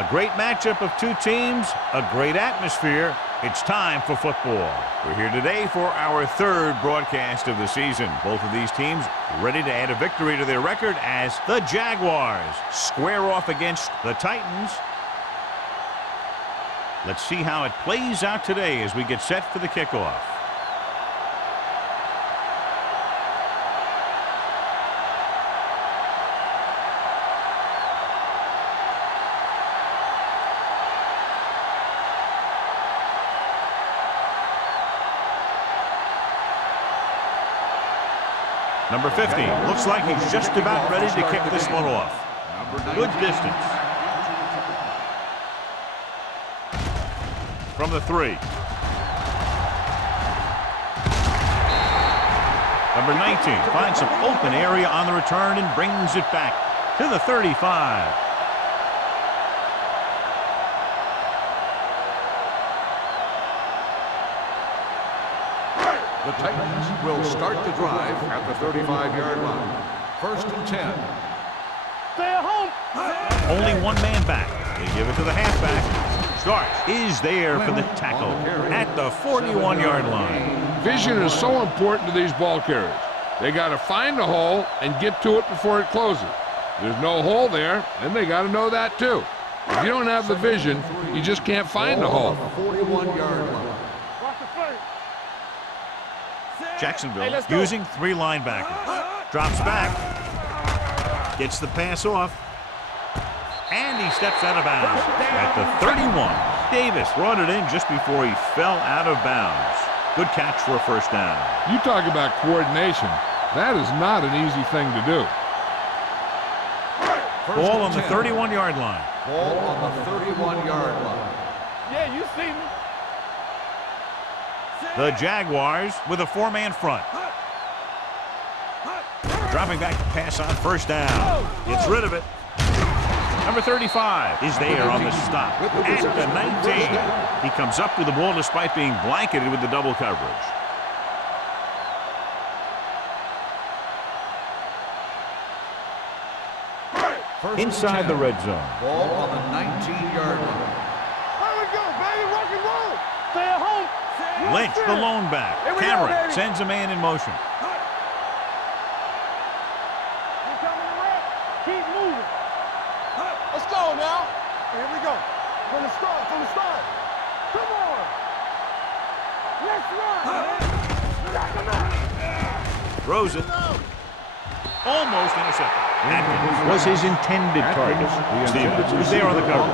A great matchup of two teams, a great atmosphere. It's time for football. We're here today for our third broadcast of the season. Both of these teams ready to add a victory to their record as the Jaguars square off against the Titans. Let's see how it plays out today as we get set for the kickoff. Number 50, looks like he's just about ready to kick this one off. Good distance. From the 3. Number 19 finds some open area on the return and brings it back to the 35. The Titans will start the drive at the 35-yard line. 1st and 10. Stay at home. Only one man back. They give it to the halfback. Starts is there for the tackle at the 41-yard line. Vision is so important to these ball carriers. They got to find the hole and get to it before it closes. There's no hole there, and they got to know that too. If you don't have the vision, you just can't find the hole. 41-yard line. Jacksonville using 3 linebackers. Drops back. Gets the pass off. And he steps out of bounds at the 31. Davis brought it in just before he fell out of bounds. Good catch for a first down. You talk about coordination. That is not an easy thing to do. Ball on the 31-yard line. Ball on the 31-yard line. Yeah, you see me. The Jaguars with a 4-man front. Dropping back to pass on first down. Gets rid of it. Number 35 is there on the stop at the 19. He comes up with the ball despite being blanketed with the double coverage. Inside the red zone. Ball on the 19-yard line. Here we go, baby. Rock and roll. Stay at home. Lynch, the lone back. Cameron sends a man in motion. Keep moving. Let's go now. Here we go. From the start, from the start. Come on. Let's run, man. Knock him out. Throws it. Almost intercepted. Atkins was his intended target. Stevens was there on the cover.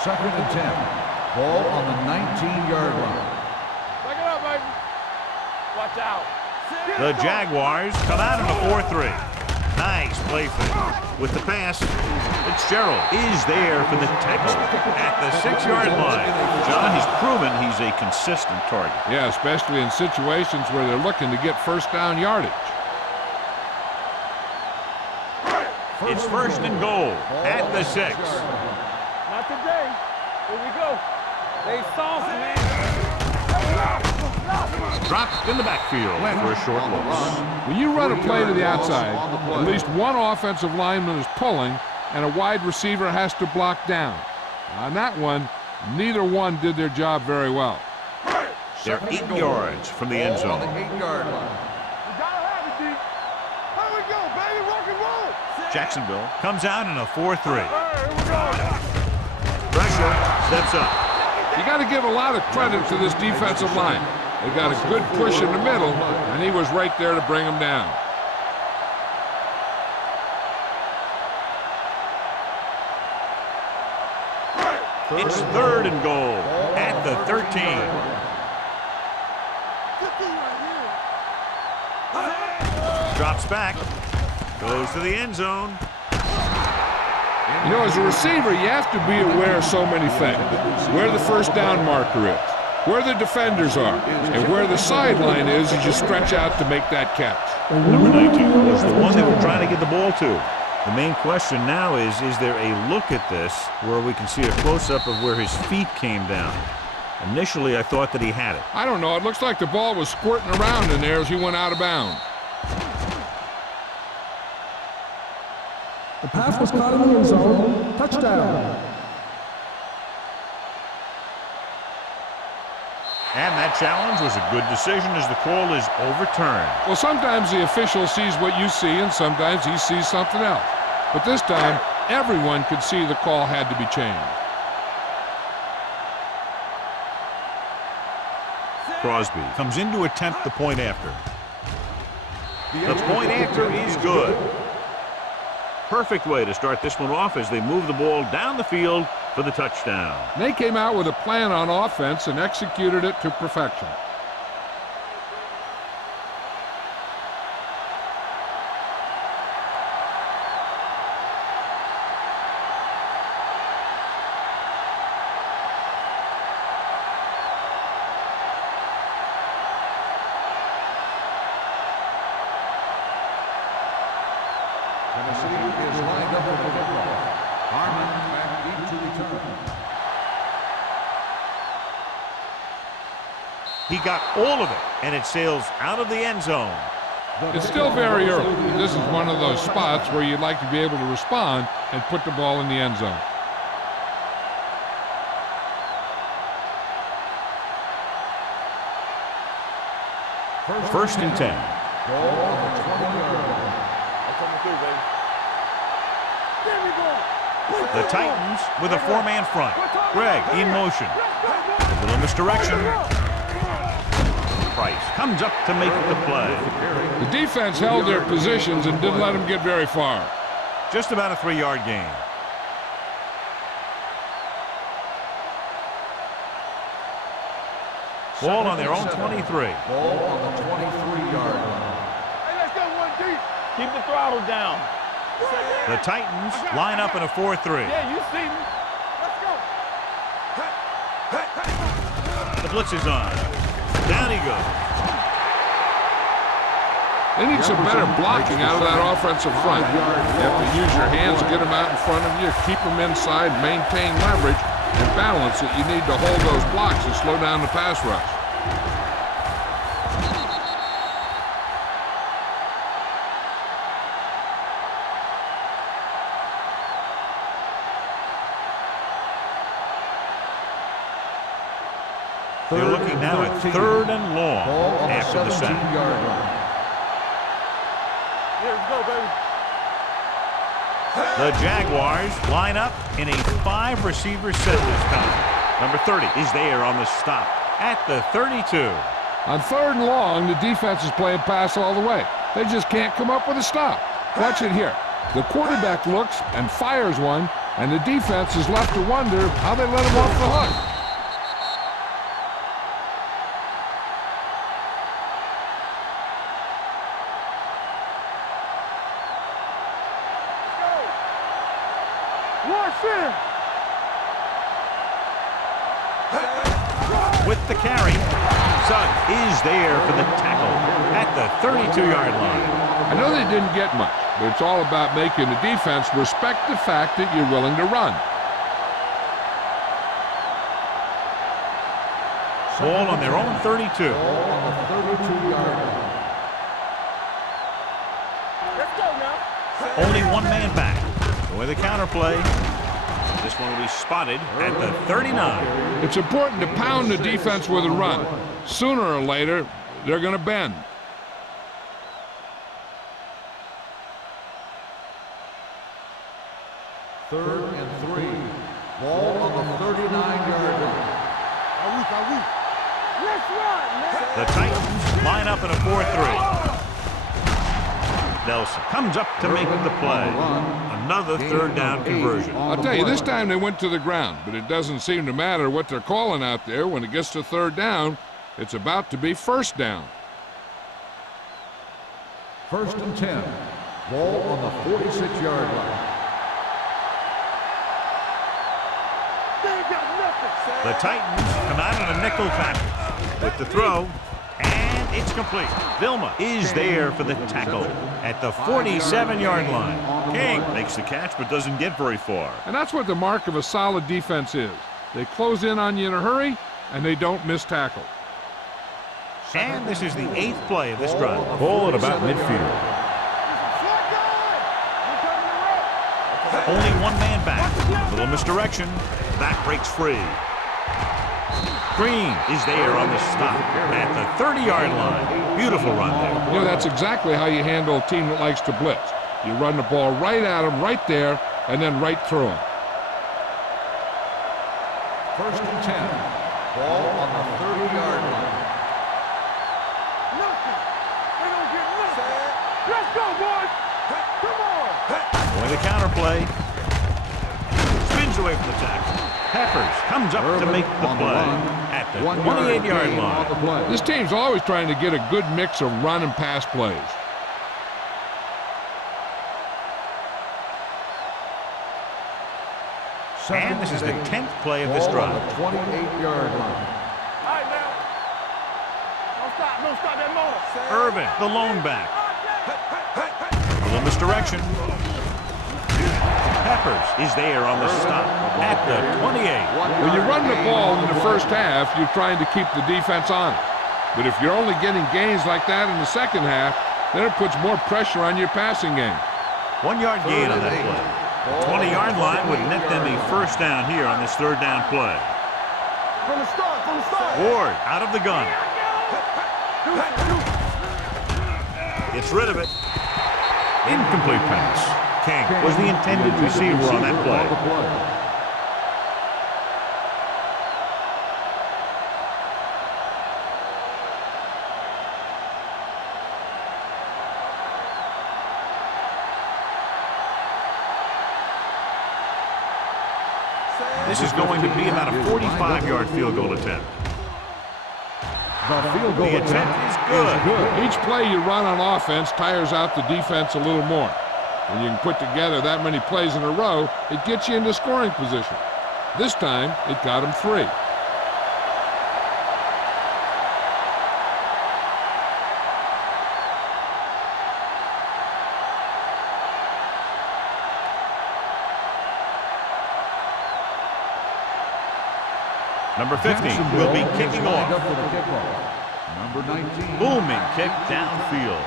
2nd and 10. Ball on the 19-yard line. Back it up, baby. Watch out. The Jaguars come out in a 4-3. Nice play fake. With the pass, Fitzgerald is there for the tackle at the 6-yard line. John has proven he's a consistent target. Yeah, especially in situations where they're looking to get first down yardage. It's 1st and goal at the 6. Not today. Here we go. They soft, man. Dropped in the backfield for a short loss. When you run a play to the outside, at least one offensive lineman is pulling, and a wide receiver has to block down. On that one, neither one did their job very well. They're 8 yards from the end zone. On the 8-yard line. You gotta have it, D. Here we go, baby. Rock and roll. Jacksonville comes out in a 4-3. Here we go. Pressure steps up. You got to give a lot of credit to this defensive line. They got a good push in the middle, and he was right there to bring them down. It's 3rd and goal at the 13. Drops back, goes to the end zone. You know, as a receiver, you have to be aware of so many things. Where the first down marker is, where the defenders are, and where the sideline is as you stretch out to make that catch. Number 19 was the one they were trying to get the ball to. The main question now is there a look at this where we can see a close-up of where his feet came down? Initially, I thought that he had it. I don't know. It looks like the ball was squirting around in there as he went out of bounds. The pass was caught in the end zone. Touchdown. And that challenge was a good decision as the call is overturned. Well, sometimes the official sees what you see, and sometimes he sees something else. But this time, everyone could see the call had to be changed. Crosby comes in to attempt the point after. The point after is good. Perfect way to start this one off as they move the ball down the field for the touchdown. They came out with a plan on offense and executed it to perfection. Tennessee is lined up with the kickoff. Harmon back deep to return. He got all of it, and it sails out of the end zone. It's still very early. This is one of those spots where you'd like to be able to respond and put the ball in the end zone. First and 10. Ball on the 20-yard line. The Titans with a four-man front. Greg in motion. A little misdirection. Price comes up to make the play. The defense held their positions and didn't let them get very far. Just about a 3-yard gain. Ball on their own 23. Ball on the 23-yard line. Hey, let's go one deep. Keep the throttle down. The Titans line up in a 4-3. Yeah, you see me. Let's go. The blitz is on. Down he goes. They need some better blocking out of that offensive front. You have to use your hands, get them out in front of you, keep them inside, maintain leverage, and balance that you need to hold those blocks and slow down the pass rush. They're looking now at 3rd and long Ball on the after the sack. 17-yard line. Here we go, baby. The Jaguars line up in a 5-receiver set this time. Number 30 is there on the stop at the 32. On 3rd and long, the defense is playing pass all the way. They just can't come up with a stop. Watch it here. The quarterback looks and fires one, and the defense is left to wonder how they let him off the hook. With the carry, Sugg is there for the tackle at the 32-yard line. I know they didn't get much, but it's all about making the defense respect the fact that you're willing to run. Ball on their own 32. Ball on the 32-yard line. Let's go now. Only one man back. So with a counterplay, this one will be spotted at the 39. It's important to pound the defense with a run. Sooner or later, they're going to bend. Third and 3. Ball on the 39-yard line. Let's run, man. The Titans line up in a 4-3. Nelson comes up to make the play. Another 3rd down conversion. I'll tell you, this time they went to the ground, but it doesn't seem to matter what they're calling out there. When it gets to 3rd down, it's about to be 1st down. 1st and 10. Ball on the 46-yard line. They ain't got nothing. The Titans come out in a nickel package with the throw, and it's complete. Vilma is there for the tackle at the 47-yard line. King makes the catch but doesn't get very far. And that's what the mark of a solid defense is. They close in on you in a hurry, and they don't miss tackle. And this is the 8th play of this drive. Ball at about midfield. Only one man back. Little misdirection. Back breaks free. Green is there on the stop at the 30-yard line. Beautiful run there. You know, that's exactly how you handle a team that likes to blitz. You run the ball right at them, right there, and then right through them. 1st and 10. Ball on the 30-yard line. Let's go, boys! Come on! Going to counter play. Spins away from the tackle. Peppers comes up to make the play at the 28-yard line. This team's always trying to get a good mix of run and pass plays. And this is the 10th play of this drive. 28-yard line. All right, now. Don't stop that motor. Irvin, the lone back. A little misdirection. Peppers is there on the stop at the 28. When you run the ball in the first half, you're trying to keep the defense honest. But if you're only getting gains like that in the second half, then it puts more pressure on your passing game. 1 yard gain on that play. The 20-yard line would net them a first down here on this 3rd down play. From the start, from the start. Ward out of the gun. Gets rid of it. Incomplete pass. King was the intended receiver on that play. This is going to be about a 45-yard field goal attempt. The attempt is good. Each play you run on offense tires out the defense a little more. When you can put together that many plays in a row, it gets you into scoring position. This time, it got him 3. Number 15 will be kicking off. Number 19. Booming kick downfield.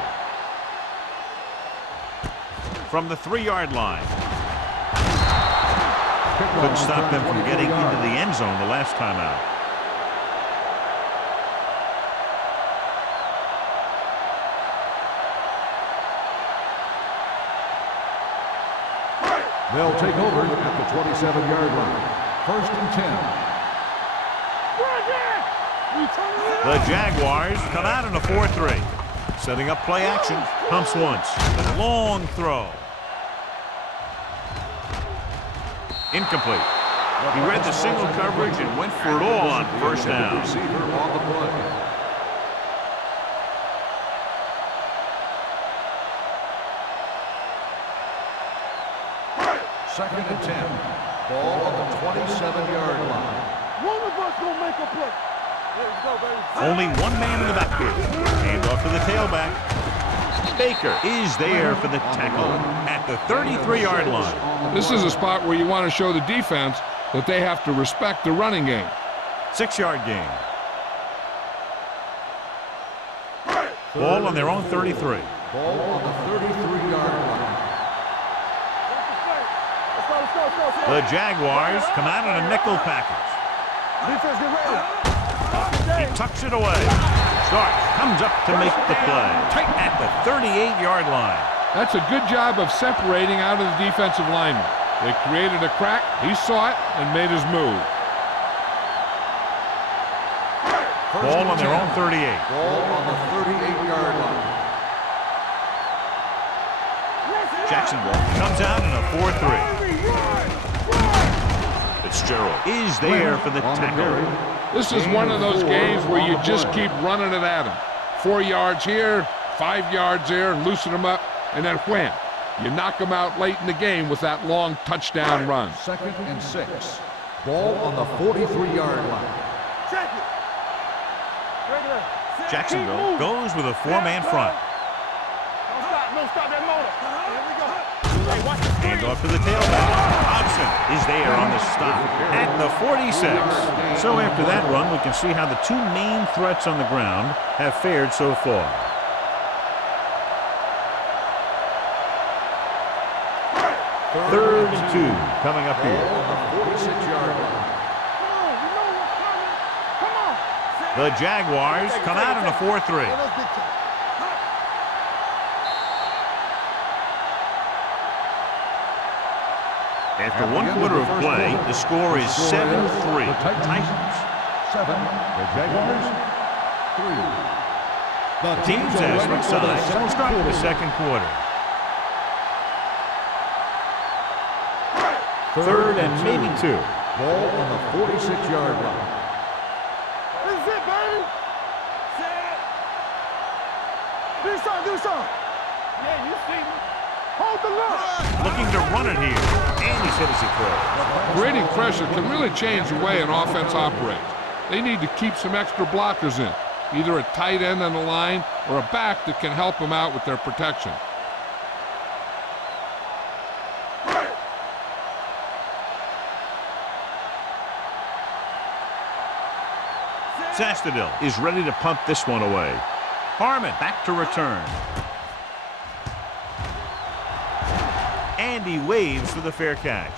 From the 3-yard line. Couldn't stop them from getting into the end zone the last time out. They'll take over at the 27-yard line. 1st and 10. The Jaguars come out in a 4-3. Setting up play action. Pumps once. A long throw. Incomplete. He read the single coverage and went for it all on 1st down. Receiver on the play. Second and 10. Ball on the 27-yard line. One of us gonna make a play. Let's go, baby. Only one man in the backfield. Hand off to the tailback. Baker is there for the tackle at the 33-yard line. This is a spot where you want to show the defense that they have to respect the running game. 6-yard gain. Ball on their own 33. Ball on the 33-yard line. The Jaguars come out in a nickel package. Defense, get ready. He tucks it away. Stark comes up to make the play. Tight at the 38-yard line. That's a good job of separating out of the defensive lineman. They created a crack, he saw it, and made his move. Ball on their own 38. Ball on the 38-yard line. Jacksonville comes out in a 4-3. Fitzgerald is there for the tackle. This is one of those games where you just keep running it at them. 4 yards here, 5 yards there, and loosen them up, and then wham. You knock them out late in the game with that long touchdown run. 2nd and 6. Ball on the 43-yard line. Check it. Jacksonville goes with a 4-man front. Don't stop that motor. Here we go. Hey, watch the Hand off to the tailback. Hobson is there on the stop at the 46. So after that run, we can see how the two main threats on the ground have fared so far. Third and 2 coming up here. On the 46-yard line. The Jaguars come out in a 4-3. After one quarter of play, the score is 7-3. Titans 7. The Jaguars 3. The Teams as switch sides start the second quarter. Third and maybe 2. Ball on the 46-yard line. This is it, baby. Do something. Yeah, you see me. Hold the line. Looking to run it here. And he's hit as he throws. Creating pressure can really change the way an offense operates. They need to keep some extra blockers in, either a tight end on the line or a back that can help them out with their protection. Zastadil is ready to punt this one away. Harmon back to return. And he waves for the fair catch.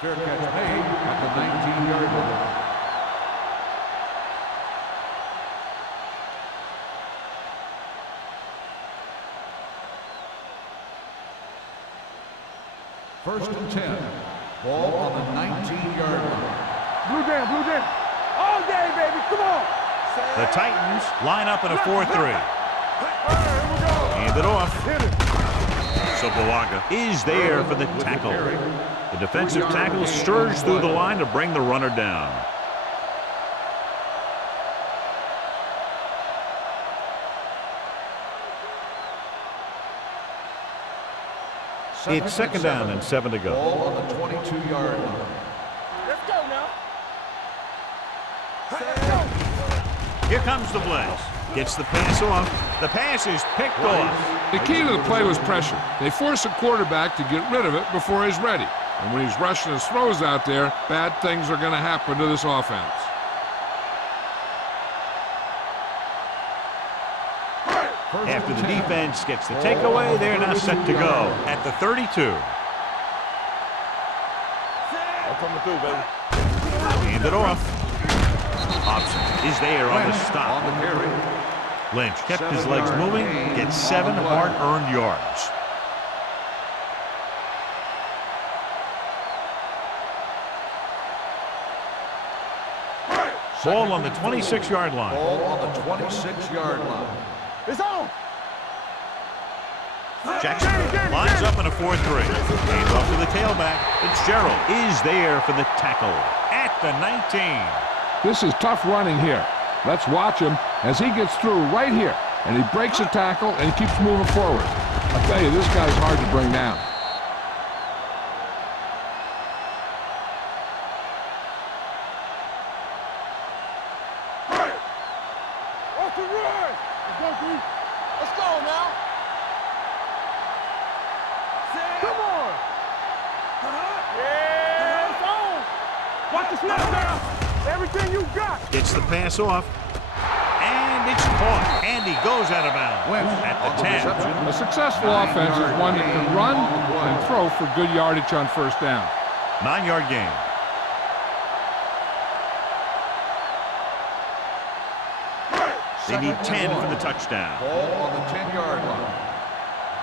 Fair catch made at the 19-yard line. First and 10. Ball on the 19-yard line. Blue down. All day, baby. Come on. The Titans line up in a 4-3. Hand it off. So Bawaga is there for the tackle. The defensive tackle surged through the line to bring the runner down. It's second down and 7 to go. Ball on the 22-yard line. Let's go now. Here comes the blitz. Gets the pass off. The pass is picked off. The key to the play was pressure. They force the quarterback to get rid of it before he's ready. And when he's rushing his throws out there, bad things are going to happen to this offense. After the defense gets the takeaway, they're now set to go at the 32. I'm coming through, baby. Hand it off. Hobson is there on the stop. On the carry. Lynch kept his legs moving, gets 7 hard-earned yards. Ball on the 26-yard line. Ball on the 26-yard line. It's on. Jackson lines up in a 4-3. Hands off to the tailback. Fitzgerald is there for the tackle at the 19. This is tough running here. Let's watch him as he gets through right here. And he breaks a tackle and he keeps moving forward. I'll tell you, this guy's hard to bring down. Off the run. Let's go now. Come on. Yeah, it's on. Watch the snap now. Everything you got. Gets the pass off. And it's caught. And he goes out of bounds at the 10. A successful offense is one that can run and throw for good yardage on first down. 9-yard gain. They need 10 for the touchdown. Ball on the 10-yard line.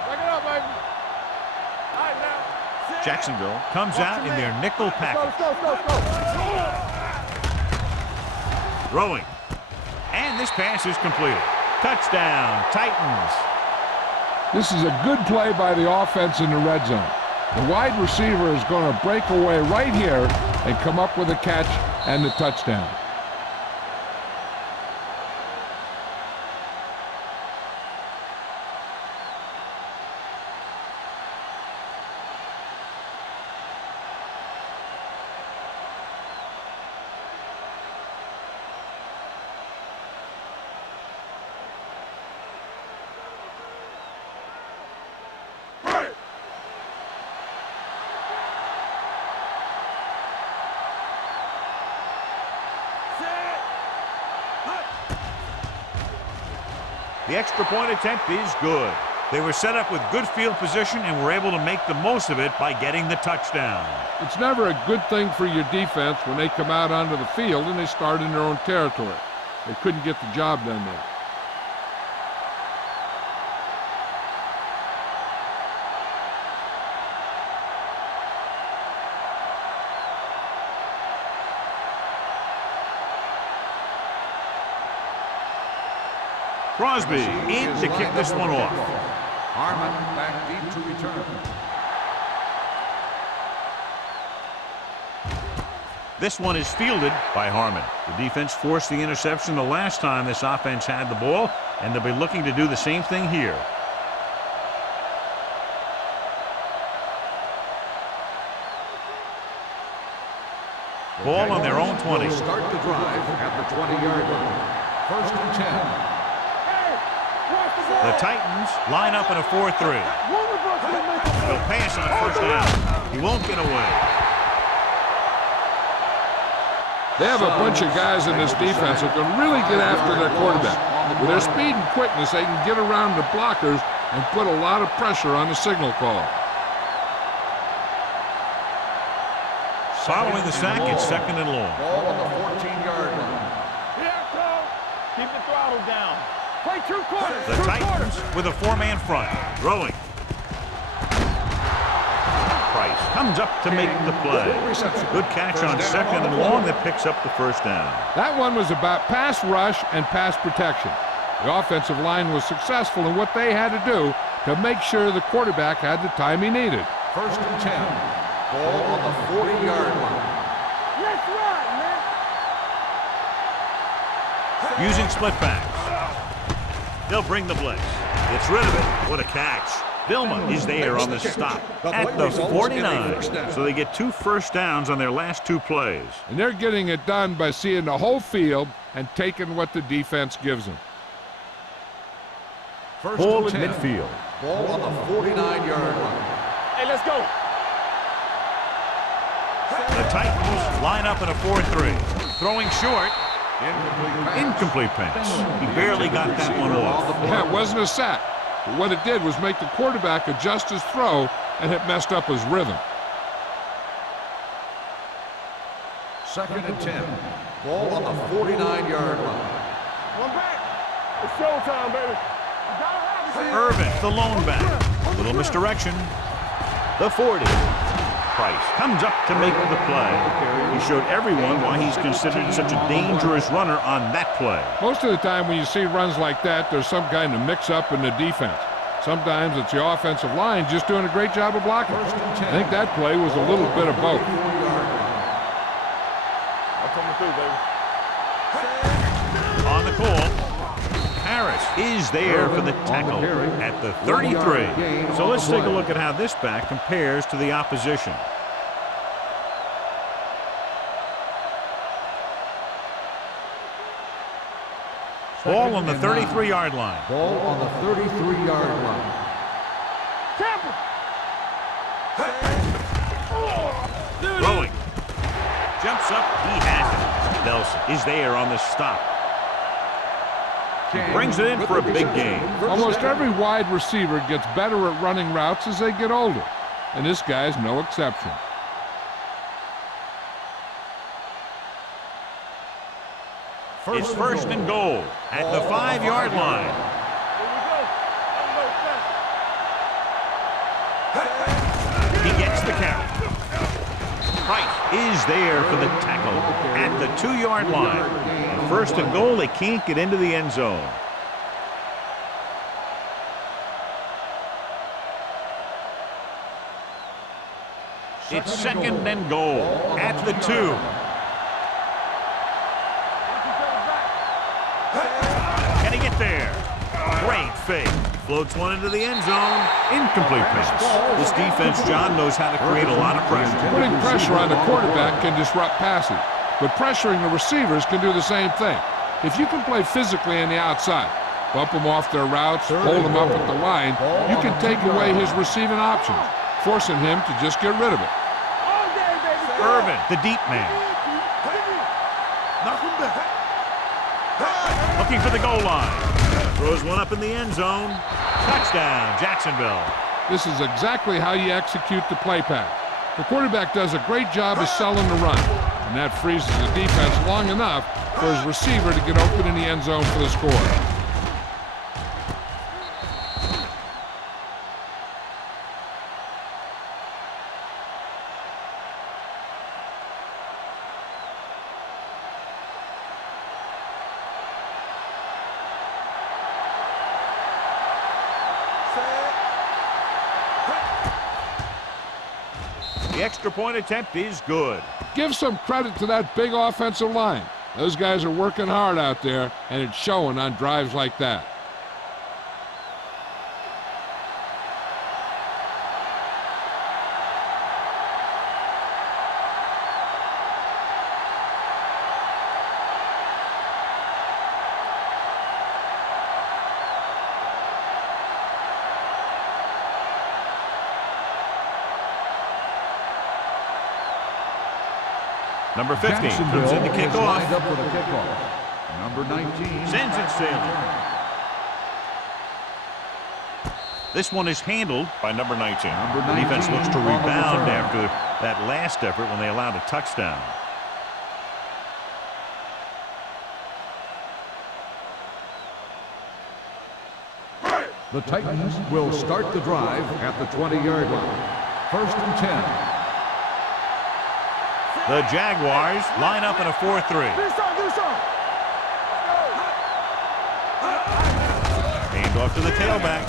Back it up, baby. All right, now. Jacksonville comes out in their nickel package. Go. Throwing. And this pass is completed. Touchdown, Titans. This is a good play by the offense in the red zone. The wide receiver is going to break away right here and come up with a catch and the touchdown. The extra point attempt is good. They were set up with good field position and were able to make the most of it by getting the touchdown. It's never a good thing for your defense when they come out onto the field and they start in their own territory. They couldn't get the job done there. Crosby in to kick this one off. Harmon back deep to return. This one is fielded by Harmon. The defense forced the interception the last time this offense had the ball, and they'll be looking to do the same thing here. Ball on their own 20. Start the drive at the 20-yard line. 1st and 10. The Titans line up in a 4-3. They'll pass on 1st down. He won't get away. They have a bunch of guys in this defense that can really get after their quarterback. With their speed and quickness, they can get around the blockers and put a lot of pressure on the signal call. Following the sack, it's 2nd and long. Ball on the 14-yard line. Here, Cole. Keep the throttle down. Play 2 quarters. The Titans with a 4-man front. Throwing. Price comes up to make the play. Good catch on 2nd and long that picks up the 1st down. That one was about pass rush and pass protection. The offensive line was successful in what they had to do to make sure the quarterback had the time he needed. 1st and 10. Ball on the 40-yard line. Let's run, man. Using split backs. They'll bring the blitz. It's rid of it. What a catch. Vilma is there on the stop at the 49. So they get 2 first downs on their last 2 plays. And they're getting it done by seeing the whole field and taking what the defense gives them. Ball at midfield. Ball on the 49-yard line. Hey, let's go. The Titans line up in a 4-3. Throwing short. Incomplete pass. He barely got that one off. Yeah, it wasn't a sack. But what it did was make the quarterback adjust his throw, and it messed up his rhythm. 2nd and 10. Ball on the 49-yard line. One back. It's showtime, baby. You gotta have it. Irvin, the lone back. Little misdirection. The 40. Price comes up to make the play. He showed everyone why he's considered such a dangerous runner on that play. Most of the time when you see runs like that, there's some kind of mix-up in the defense. Sometimes it's the offensive line just doing a great job of blocking. I think that play was a little bit of both. I'm coming through, baby. On the call, Harris is there for the tackle at the 33. So let's take a look at how this back compares to the opposition. Ball on the 33-yard line. Ball on the 33-yard line. Tampa. Throwing. Jumps up. He has it. Nelson is there on the stop. He brings it in for a big game. Almost every wide receiver gets better at running routes as they get older, and this guy's no exception. It's 1st and goal at the 5-yard line. He gets the count. Price is there for the tackle at the 2-yard line. And 1st and goal, they can't get into the end zone. It's 2nd and goal at the 2. Can he get there? Great fake. Floats one into the end zone. Incomplete pass. This defense, John, knows how to create a lot of pressure. Putting pressure on the quarterback can disrupt passing, but pressuring the receivers can do the same thing. If you can play physically on the outside, bump them off their routes, hold them up at the line, you can take away his receiving options, forcing him to just get rid of it. Irvin, the deep man. Looking for the goal line. Throws one up in the end zone. Touchdown, Jacksonville. This is exactly how you execute the play pass. The quarterback does a great job of selling the run, and that freezes the defense long enough for his receiver to get open in the end zone for the score. The extra point attempt is good. Give some credit to that big offensive line. Those guys are working hard out there, and it's showing on drives like that. Number 15 Jacksonville comes in to kick is off. lined up for the kickoff. Number 19 Sends it sailing. This one is handled by number 19. The defense looks to rebound after that last effort when they allowed a touchdown. The Titans will start the drive at the 20-yard line. 1st and 10. The Jaguars line up in a 4-3. Do some. Hand off to the tailback.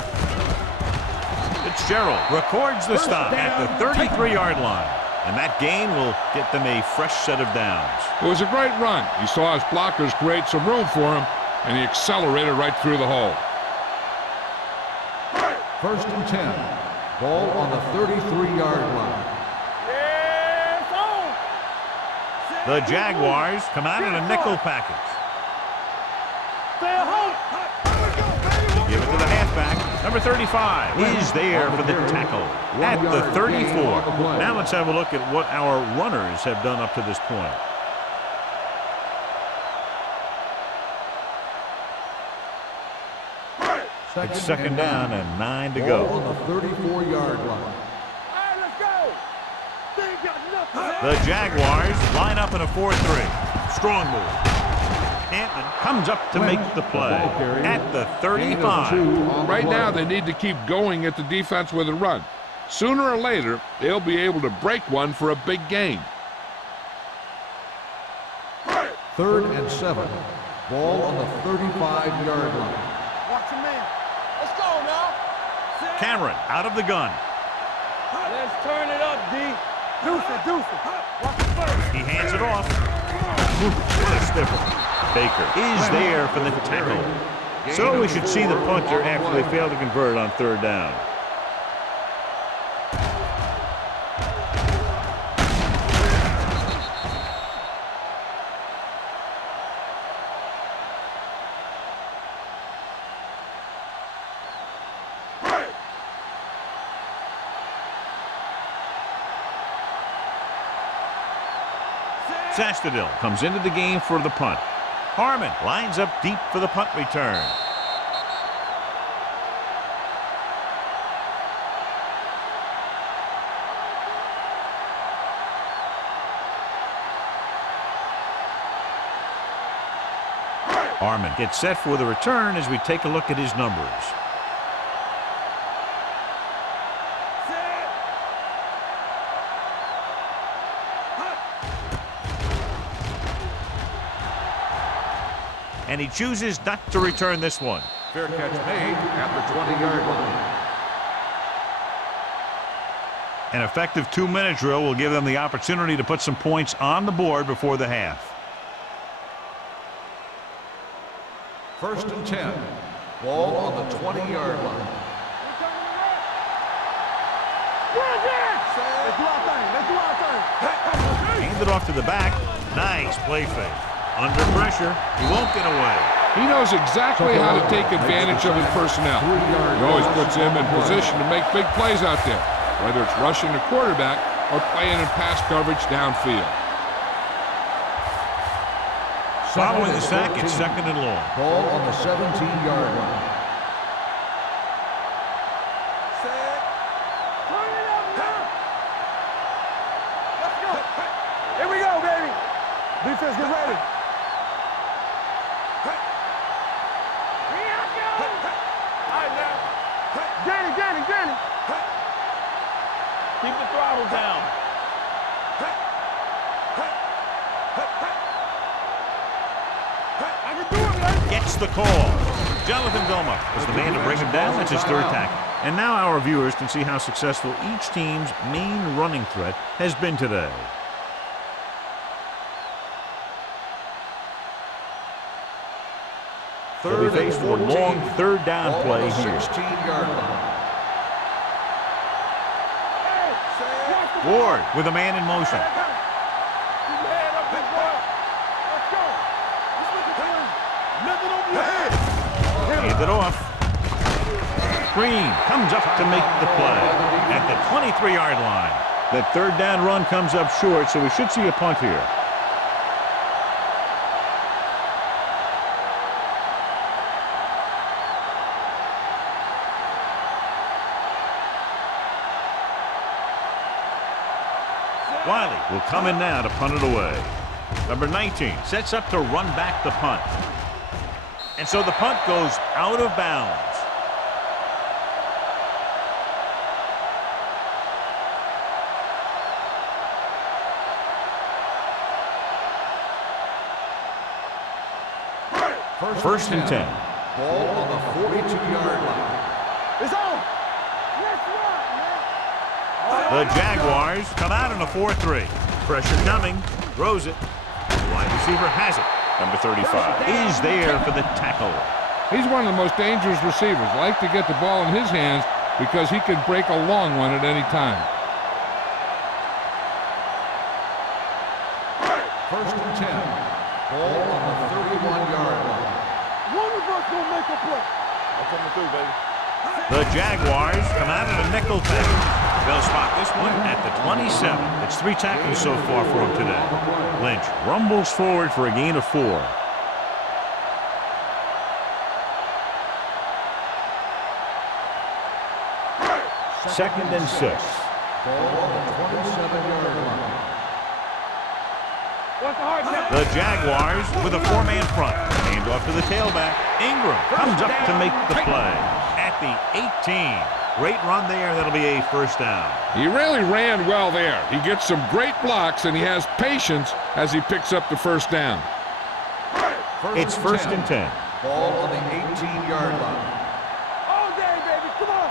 Fitzgerald records the stop at the 33-yard line. And that gain will get them a fresh set of downs. It was a great run. He saw his blockers create some room for him, and he accelerated right through the hole. 1st and 10. Ball on the 33-yard line. The Jaguars come out in a nickel package. Give it to the halfback. Number 35 is there for the tackle at the 34. Now let's have a look at what our runners have done up to this point. It's second down and 9 to go. Ball on the 34-yard line. The Jaguars line up in a 4-3. Strong move. Hampton comes up to make the play at the 35. Right now, they need to keep going at the defense with a run. Sooner or later, they'll be able to break one for a big gain. 3rd and 7. Ball on the 35-yard line. Watch your man. Let's go now. Cameron out of the gun. Let's turn it up, D. Deuce it. Watch it first. He hands it off. What a stiffer. Baker is there for the tackle. So we should see the punter after they fail to convert on 3rd down. Sastadil comes into the game for the punt. Harmon lines up deep for the punt return. Harmon gets set for the return as we take a look at his numbers. And he chooses not to return this one. Fair catch made at the 20-yard line. An effective 2-minute drill will give them the opportunity to put some points on the board before the half. 1st and 10. Ball on the 20-yard line. Let's do our thing. Hand it off to the back. Nice play fake. Under pressure, he won't get away. He knows exactly how to take advantage of his personnel. He always puts him in position to make big plays out there, whether it's rushing the quarterback or playing in pass coverage downfield. Following the sack, it's 2nd and long. Ball on the 17-yard line. Set. Turn it up now. Let's go. Here we go, baby. Defense, get ready. Danny. Keep the throttle down. I can do it, man. Gets the call. Jonathan Vilma is the man to bring him down. It's his 3rd tackle. And now our viewers can see how successful each team's main running threat has been today. They'll be faced with a long 3rd down play here. 16-yard line. Ward with a man in motion. Keep your head up, big boy. Let's go. Lift it over your head. Hand it off. Green comes up to make the play at the 23-yard line. That 3rd down run comes up short, so we should see a punt here. Wiley will come in now to punt it away. Number 19 sets up to run back the punt. And so the punt goes out of bounds. First and 10. Ball on the 42-yard line. It's on. Let's run, man. The Jaguars come out in a 4-3. Pressure coming. Throws it. The wide receiver has it. Number 35 is there for the tackle. He's one of the most dangerous receivers. Like to get the ball in his hands because he can break a long one at any time. First and 10. Ball on the 31-yard line. One of us gonna make a play. I'm coming through, baby. The Jaguars come out in a nickel package. They'll spot this one at the 27. It's 3 tackles so far for him today. Lynch rumbles forward for a gain of 4. Second and 6. Ball on the 27-yard line. What's the hard tap? The Jaguars with a 4-man front. Hand off to the tailback. Ingram comes up to make the play at the 18. Great run there. That'll be a 1st down. He really ran well there. He gets some great blocks, and he has patience as he picks up the 1st down. It's 1st and 10. Ball on the 18-yard line. All day, baby. Come on.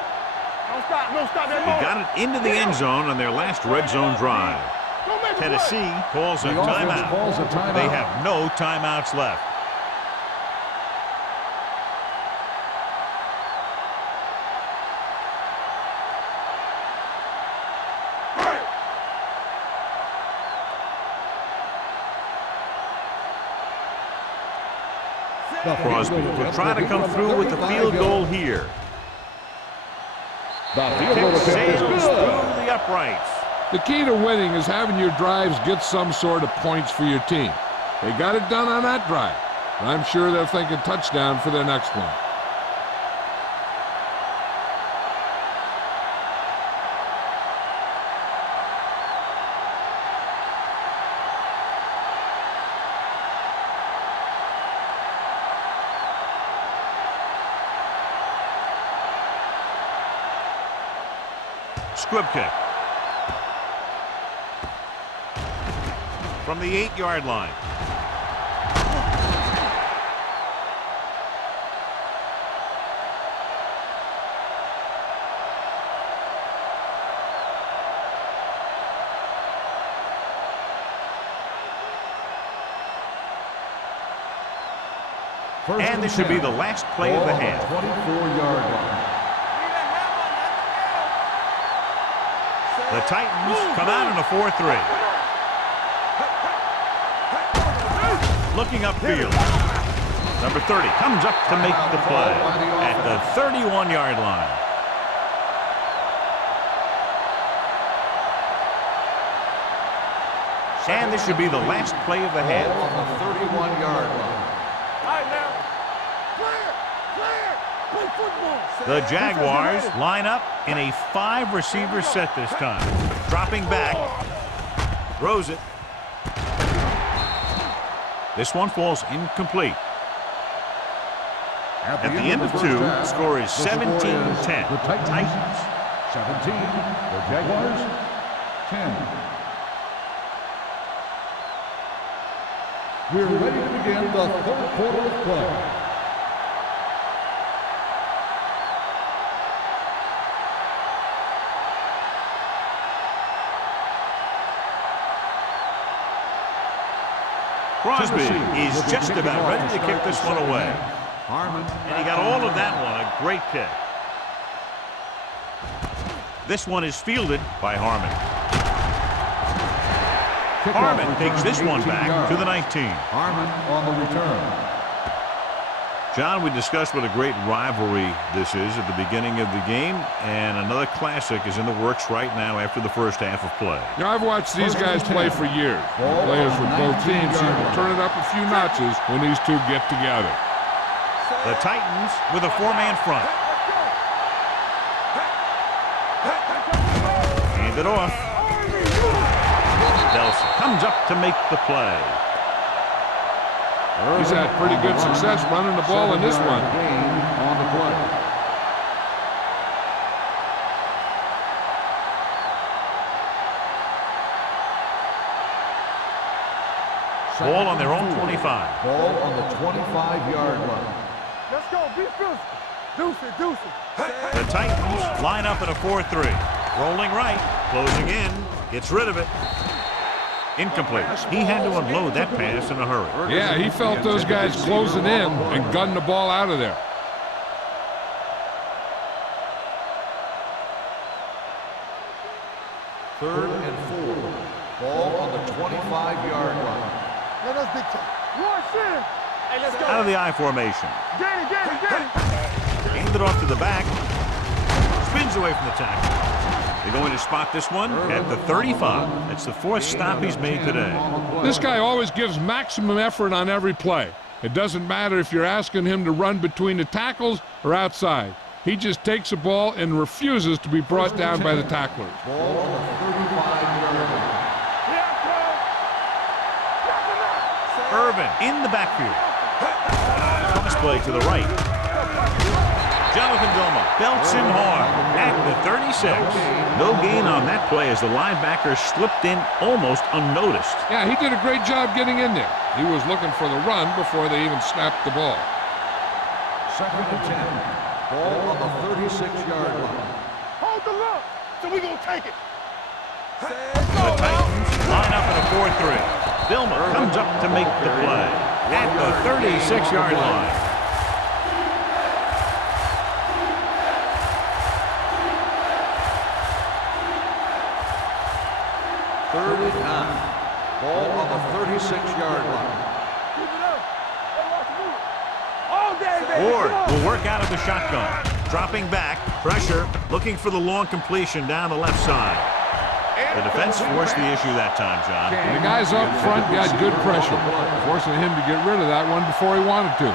Don't stop that He motor. got it into the end zone on their last red zone drive. Don't make a play. Tennessee calls a The offense timeout. calls a timeout. They have no timeouts left. Crosby will try to come through with the field goal here. The field goal Kick attempt is sails good. through the uprights. The key to winning is having your drives get some sort of points for your team. They got it done on that drive. And I'm sure they're thinking touchdown for their next one. Squib kick. From the 8-yard line. And this should be the last play of the half. 24-yard line. The Titans come out in a 4-3. Looking upfield. Number 30 comes up to make the play at the 31-yard line. And this should be the last play of the half. On the 31-yard line. All right, now. Clear! Clear! Play football! The Jaguars line up in a 5-receiver set this time. Dropping back. Throws it. This one falls incomplete. At the end of 2, the score is 17-10. The Titans 17, the Jaguars 10. We're ready to begin the third quarter of play. Crosby is just about ready to kick this one away. Harmon. And he got all of that one. A great kick. This one is fielded by Harmon. Harmon takes this one back to the 19. Harmon on the return. John, we discussed what a great rivalry this is at the beginning of the game, and another classic is in the works right now after the first half of play. You know, I've watched these guys play for years. Players from both teams seem to turn it up a few notches when these two get together. The Titans with a 4-man front. Hand it off. Nelson comes up to make the play. He's had pretty good success running the ball in this one. On the play. Ball on their own 25. Ball on the 25-yard line. Let's go. Be physical. Deuce it, deuce it. The Titans line up in a 4-3. Rolling right, closing in, gets rid of it. Incomplete. He had to unload that pass in a hurry. Yeah, he felt those guys closing in and gunned the ball out of there. Third and 4. Ball on the 25-yard line. Let us dictate. Rush in. Hey, let's go. Out of the I formation. Get it, get it, get it. Hand it off to the back. Spins away from the tackle. They're going to spot this one at the 35. That's the 4th stop he's made today. This guy always gives maximum effort on every play. It doesn't matter if you're asking him to run between the tackles or outside. He just takes the ball and refuses to be brought down by the tacklers. Ball on the 35-yard line. Irvin in the backfield. Pass play to the right. Jonathan Vilma belts him hard at the 36. No gain on that play as the linebacker slipped in almost unnoticed. Yeah, he did a great job getting in there. He was looking for the run before they even snapped the ball. Second and 10. Ball on the 36-yard line. Hold the look. So we're going to take it. The Titans line up in a 4-3. Vilma comes up to make the play at the 36-yard line. Third and 9. Ball on the 36-yard line. Keep it up. Hey, watch the move. All day, baby. Ward will work out of the shotgun. Dropping back, pressure, looking for the long completion down the left side. The defense forced the issue that time, John. And the guys up front got good pressure, forcing him to get rid of that one before he wanted to.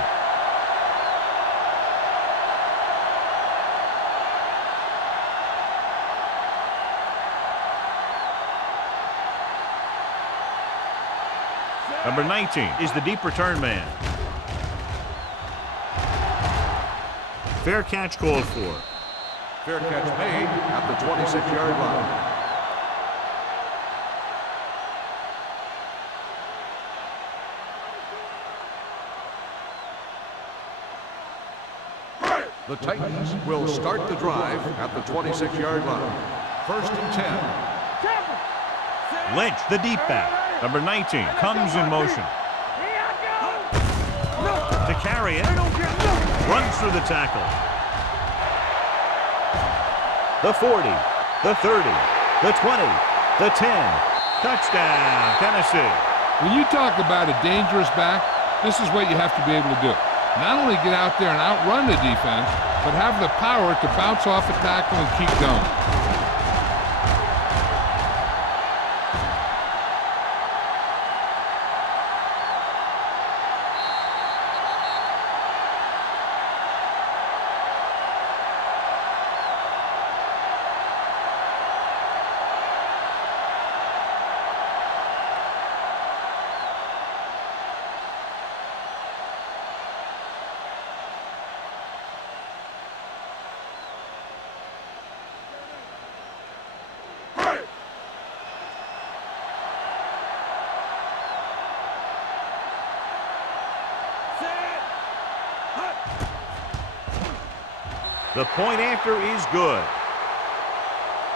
Number 19 is the deep return man. Fair catch called for. Fair catch made at the 26-yard line. The Titans will start the drive at the 26-yard line. First and 10. Lynch, the deep back. Number 19 comes in motion. To carry it. Runs through the tackle. The 40, the 30, the 20, the 10. Touchdown, Tennessee. When you talk about a dangerous back, this is what you have to be able to do. Not only get out there and outrun the defense, but have the power to bounce off a tackle and keep going. The point after is good.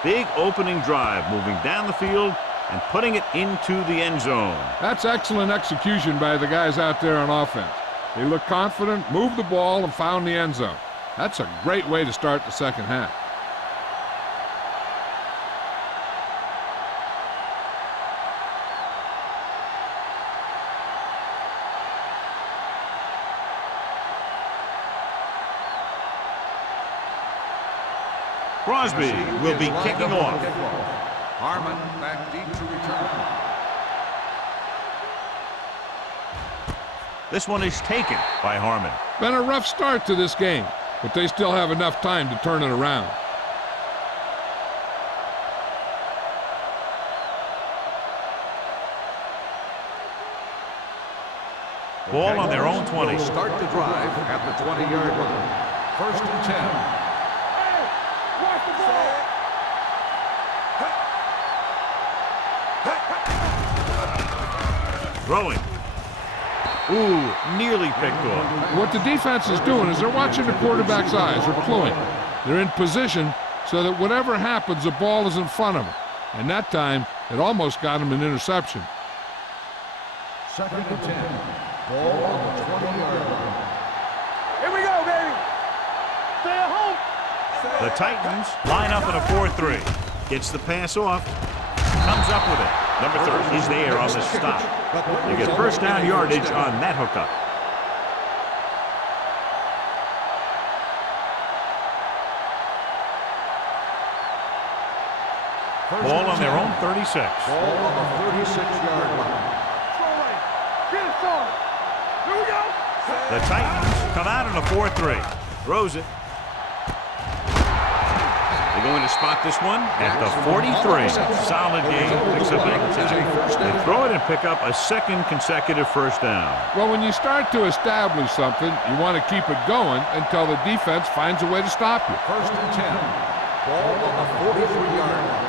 Big opening drive, moving down the field and putting it into the end zone. That's excellent execution by the guys out there on offense. They looked confident, moved the ball, and found the end zone. That's a great way to start the second half. Crosby will be kicking off. Harmon back deep to return. This one is taken by Harmon. Been a rough start to this game, but they still have enough time to turn it around. Ball on their own 20. Start the drive at the 20-yard line. 1st and 10. Watch the ball. Throwing. Ooh, nearly picked off. What the defense is doing is they're watching the quarterback's eyes. They're cluing. They're in position so that whatever happens, the ball is in front of them. And that time, it almost got him an interception. 2nd and 10. Ball on the 20-yard line. Here we go, baby. Stay at home. The Titans line up in a 4-3. Gets the pass off. Comes up with it. Number 30 is there on the stop. They get first down yardage on that hookup. Ball on their own 36. Ball on the 36-yard line. Get it started. Here we go. The Titans come out in a 4-3. Throws it. They're going to spot this one at the 43. Solid game. Picks up that time. They throw it and pick up a second consecutive first down. Well, when you start to establish something, you want to keep it going until the defense finds a way to stop you. 1st and 10. Ball on the 43-yard line.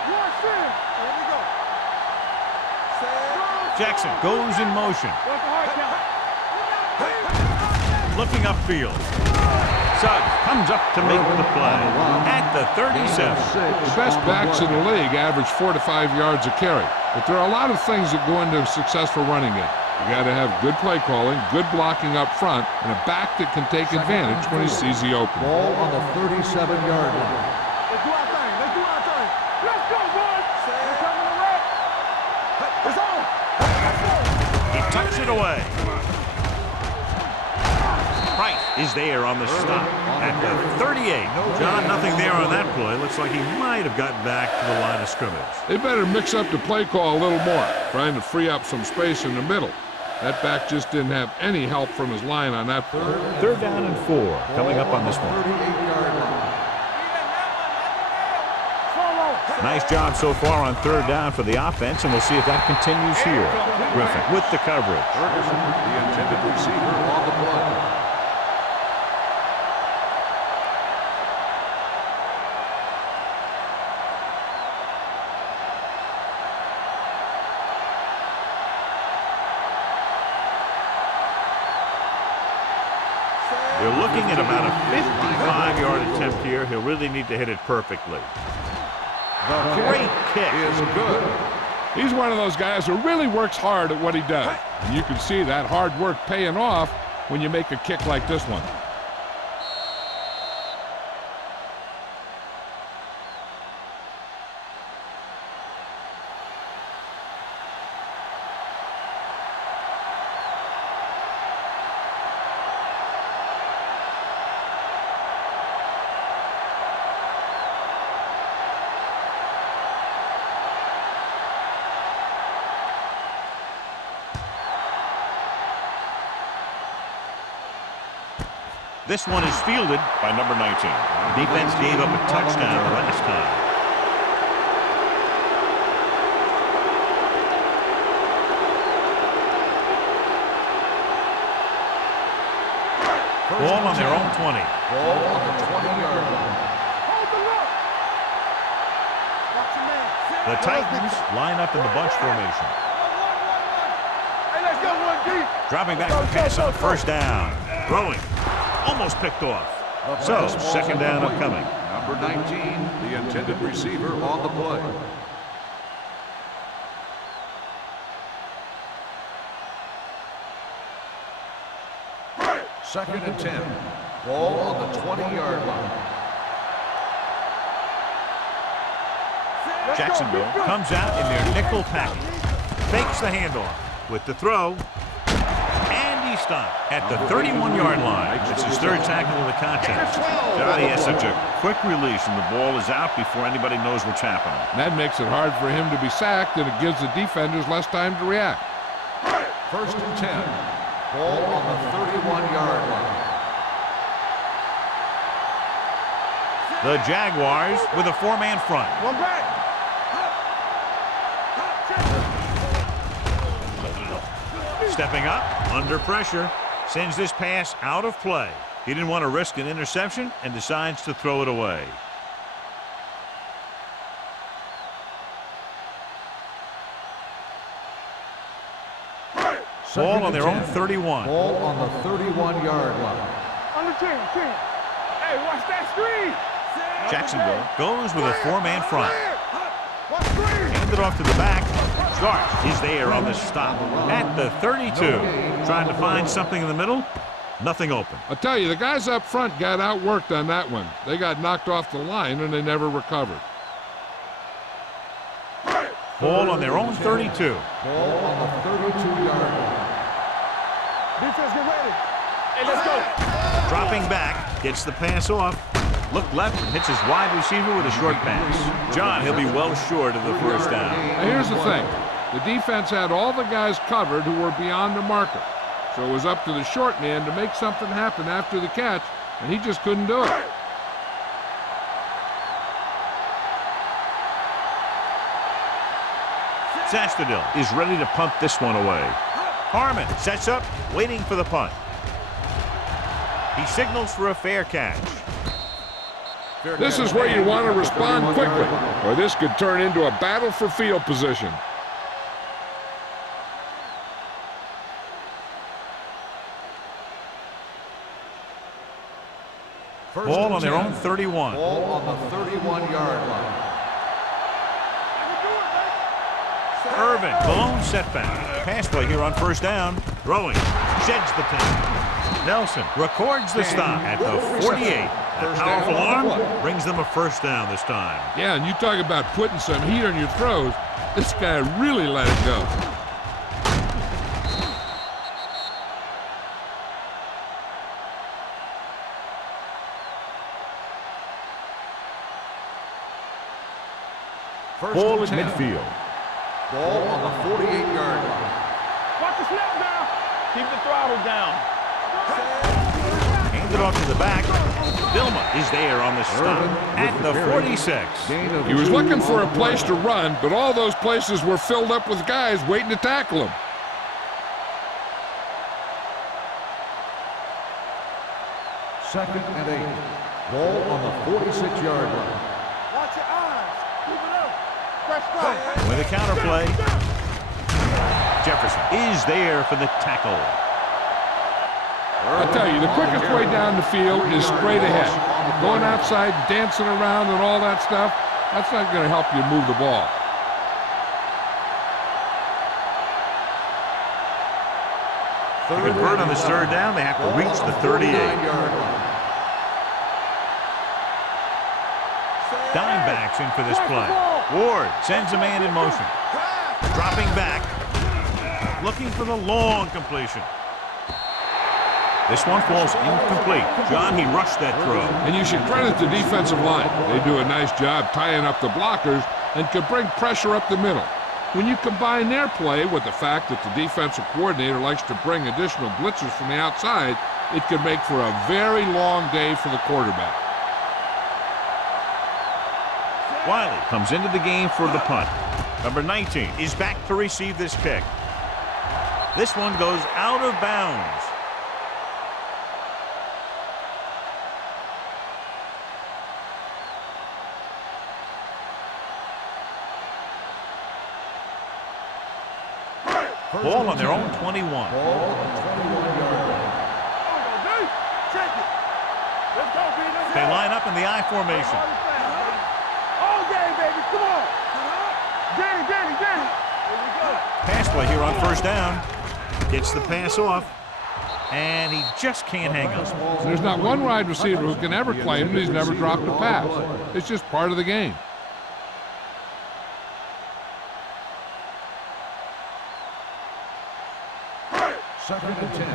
Here we go. Jackson goes in motion. Watch the hard count. Looking upfield. Suggs comes up to make the play at the 37. The best backs in the league average 4 to 5 yards a carry. But there are a lot of things that go into a successful running game. You got to have good play calling, good blocking up front, and a back that can take advantage when he sees the opening. Ball on the 37-yard line. Let's do our thing. Let's do our thing. Let's go, boys. They're coming to wreck. It's on. He tucks it away. Price is there on the stop at the 38. John, nothing there on that play. Looks like he might have gotten back to the line of scrimmage. They better mix up the play call a little more, trying to free up some space in the middle. That back just didn't have any help from his line on that play. 3rd down and 4 coming up on this one. 38-yard line. Nice job so far on 3rd down for the offense, and we'll see if that continues here. Griffin with the coverage. Ferguson, the intended receiver on the play. They're looking at about a 55-yard attempt here. He'll really need to hit it perfectly. Great kick. Is good. He's one of those guys who really works hard at what he does. And you can see that hard work paying off when you make a kick like this one. This one is fielded by number 19. Defense gave up a touchdown last time. Ball on their own 20. Ball on the 20-yard line. Hold the look. Watch your man. The Titans line up in the bunch formation. Hey, let's go, one deep. Dropping back to pass on 1st down. Throwing. Almost picked off. So, second down upcoming. Number 19, the intended receiver on the play. Second and 10. Ball on the 20-yard line. Jacksonville comes out in their nickel package. Fakes the handoff with the throw. And he stopped at the 31-yard line. It's his third tackle of the contest. Johnny has such a quick release and the ball is out before anybody knows what's happening. That makes it hard for him to be sacked, and it gives the defenders less time to react. First and 10. Ball on the 31-yard line. The Jaguars with a four-man front. One back. Stepping up, under pressure, sends this pass out of play. He didn't want to risk an interception and decides to throw it away. Ball on their own 31. Ball on the 31-yard line. On the team. Hey, watch that screen. Jacksonville goes with a four-man front. Watch screen. Hand it off to the back. Starks is there on the stop at the 32. Trying to find something in the middle. Nothing open. I'll tell you, the guys up front got outworked on that one. They got knocked off the line, and they never recovered. Ball on their own 32. Ball on the 32-yard line. Defense, get ready. Hey, let's go. Dropping back, gets the pass off. Look left and hits his wide receiver with a short pass. John, he'll be well short of the first down. Now, here's the thing. The defense had all the guys covered who were beyond the marker. So it was up to the short man to make something happen after the catch, and he just couldn't do it. Sastadil is ready to punt this one away. Harmon sets up, waiting for the punt. He signals for a fair catch. This is where you want to respond quickly, or this could turn into a battle for field position. Ball on their own 31. Ball on the 31-yard line. Irvin, blown setback. Pass play here on first down. Throwing, sheds the 10. Nelson records the stop at the 48. That powerful arm brings them a first down this time. Yeah, and you talk about putting some heat on your throws. This guy really let it go. Ball at midfield. Ball on the 48-yard line. Watch the snap down. Keep the throttle down. Hand it off to the back. Dilma is there on the stop at the 46. He was looking for a place to run, but all those places were filled up with guys waiting to tackle him. Second and 8. Ball on the 46-yard line. Watch your eyes. Keep it up. Fresh start. With a counterplay, Jefferson is there for the tackle. I tell you, the quickest way down the field is straight ahead. Going outside, dancing around and all that stuff, that's not going to help you move the ball. To convert on this third down, they have to reach the 38. Dimebacks in for this play. Ward sends a man in motion. Dropping back. Looking for the long completion. This one falls incomplete. John, he rushed that throw. And you should credit the defensive line. They do a nice job tying up the blockers and can bring pressure up the middle. When you combine their play with the fact that the defensive coordinator likes to bring additional blitzers from the outside, it can make for a very long day for the quarterback. Wiley comes into the game for the punt. Number 19 is back to receive this kick. This one goes out of bounds. Ball on their own 21. Ball on the 21-yard line. Check it. Let's go, They line up in the I formation. All game, baby. Come on. Get it. Here we go. Pass play here on first down. Gets the pass off. And he just can't hang on. There's not one wide receiver who can ever claim that he's never dropped a pass. It's just part of the game. Second and 10.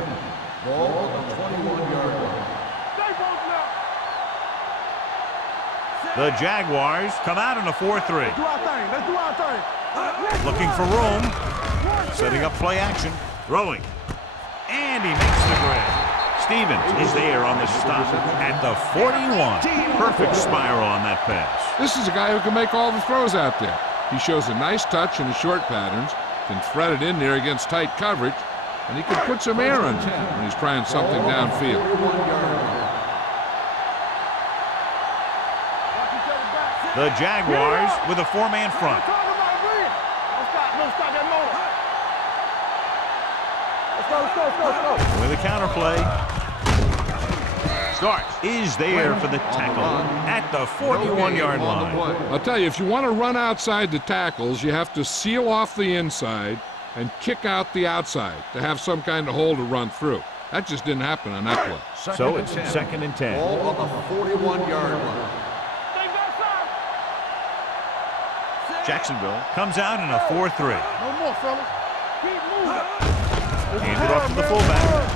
Ball on the 21-yard line. Stay both now. The Jaguars come out in a 4-3. Do our thing. Let's do our thing. Looking for room. Setting up play action. Throwing. And he makes the grab. Stevens is there on the stop at the 41. Perfect spiral on that pass. This is a guy who can make all the throws out there. He shows a nice touch in the short patterns, can thread it in there against tight coverage, and he can put some air in when he's trying something downfield. The Jaguars with a four-man front. Don't stop that motor. Let's go. With a counter play. Starts. Is there for the tackle at the 41-yard line. I'll tell you, if you want to run outside the tackles, you have to seal off the inside and kick out the outside to have some kind of hole to run through. That just didn't happen on that play. So it's second and 10. Ball on the 41-yard line. Jacksonville comes out in a 4-3. No more, fellas. Keep moving. Handed off to the fullback.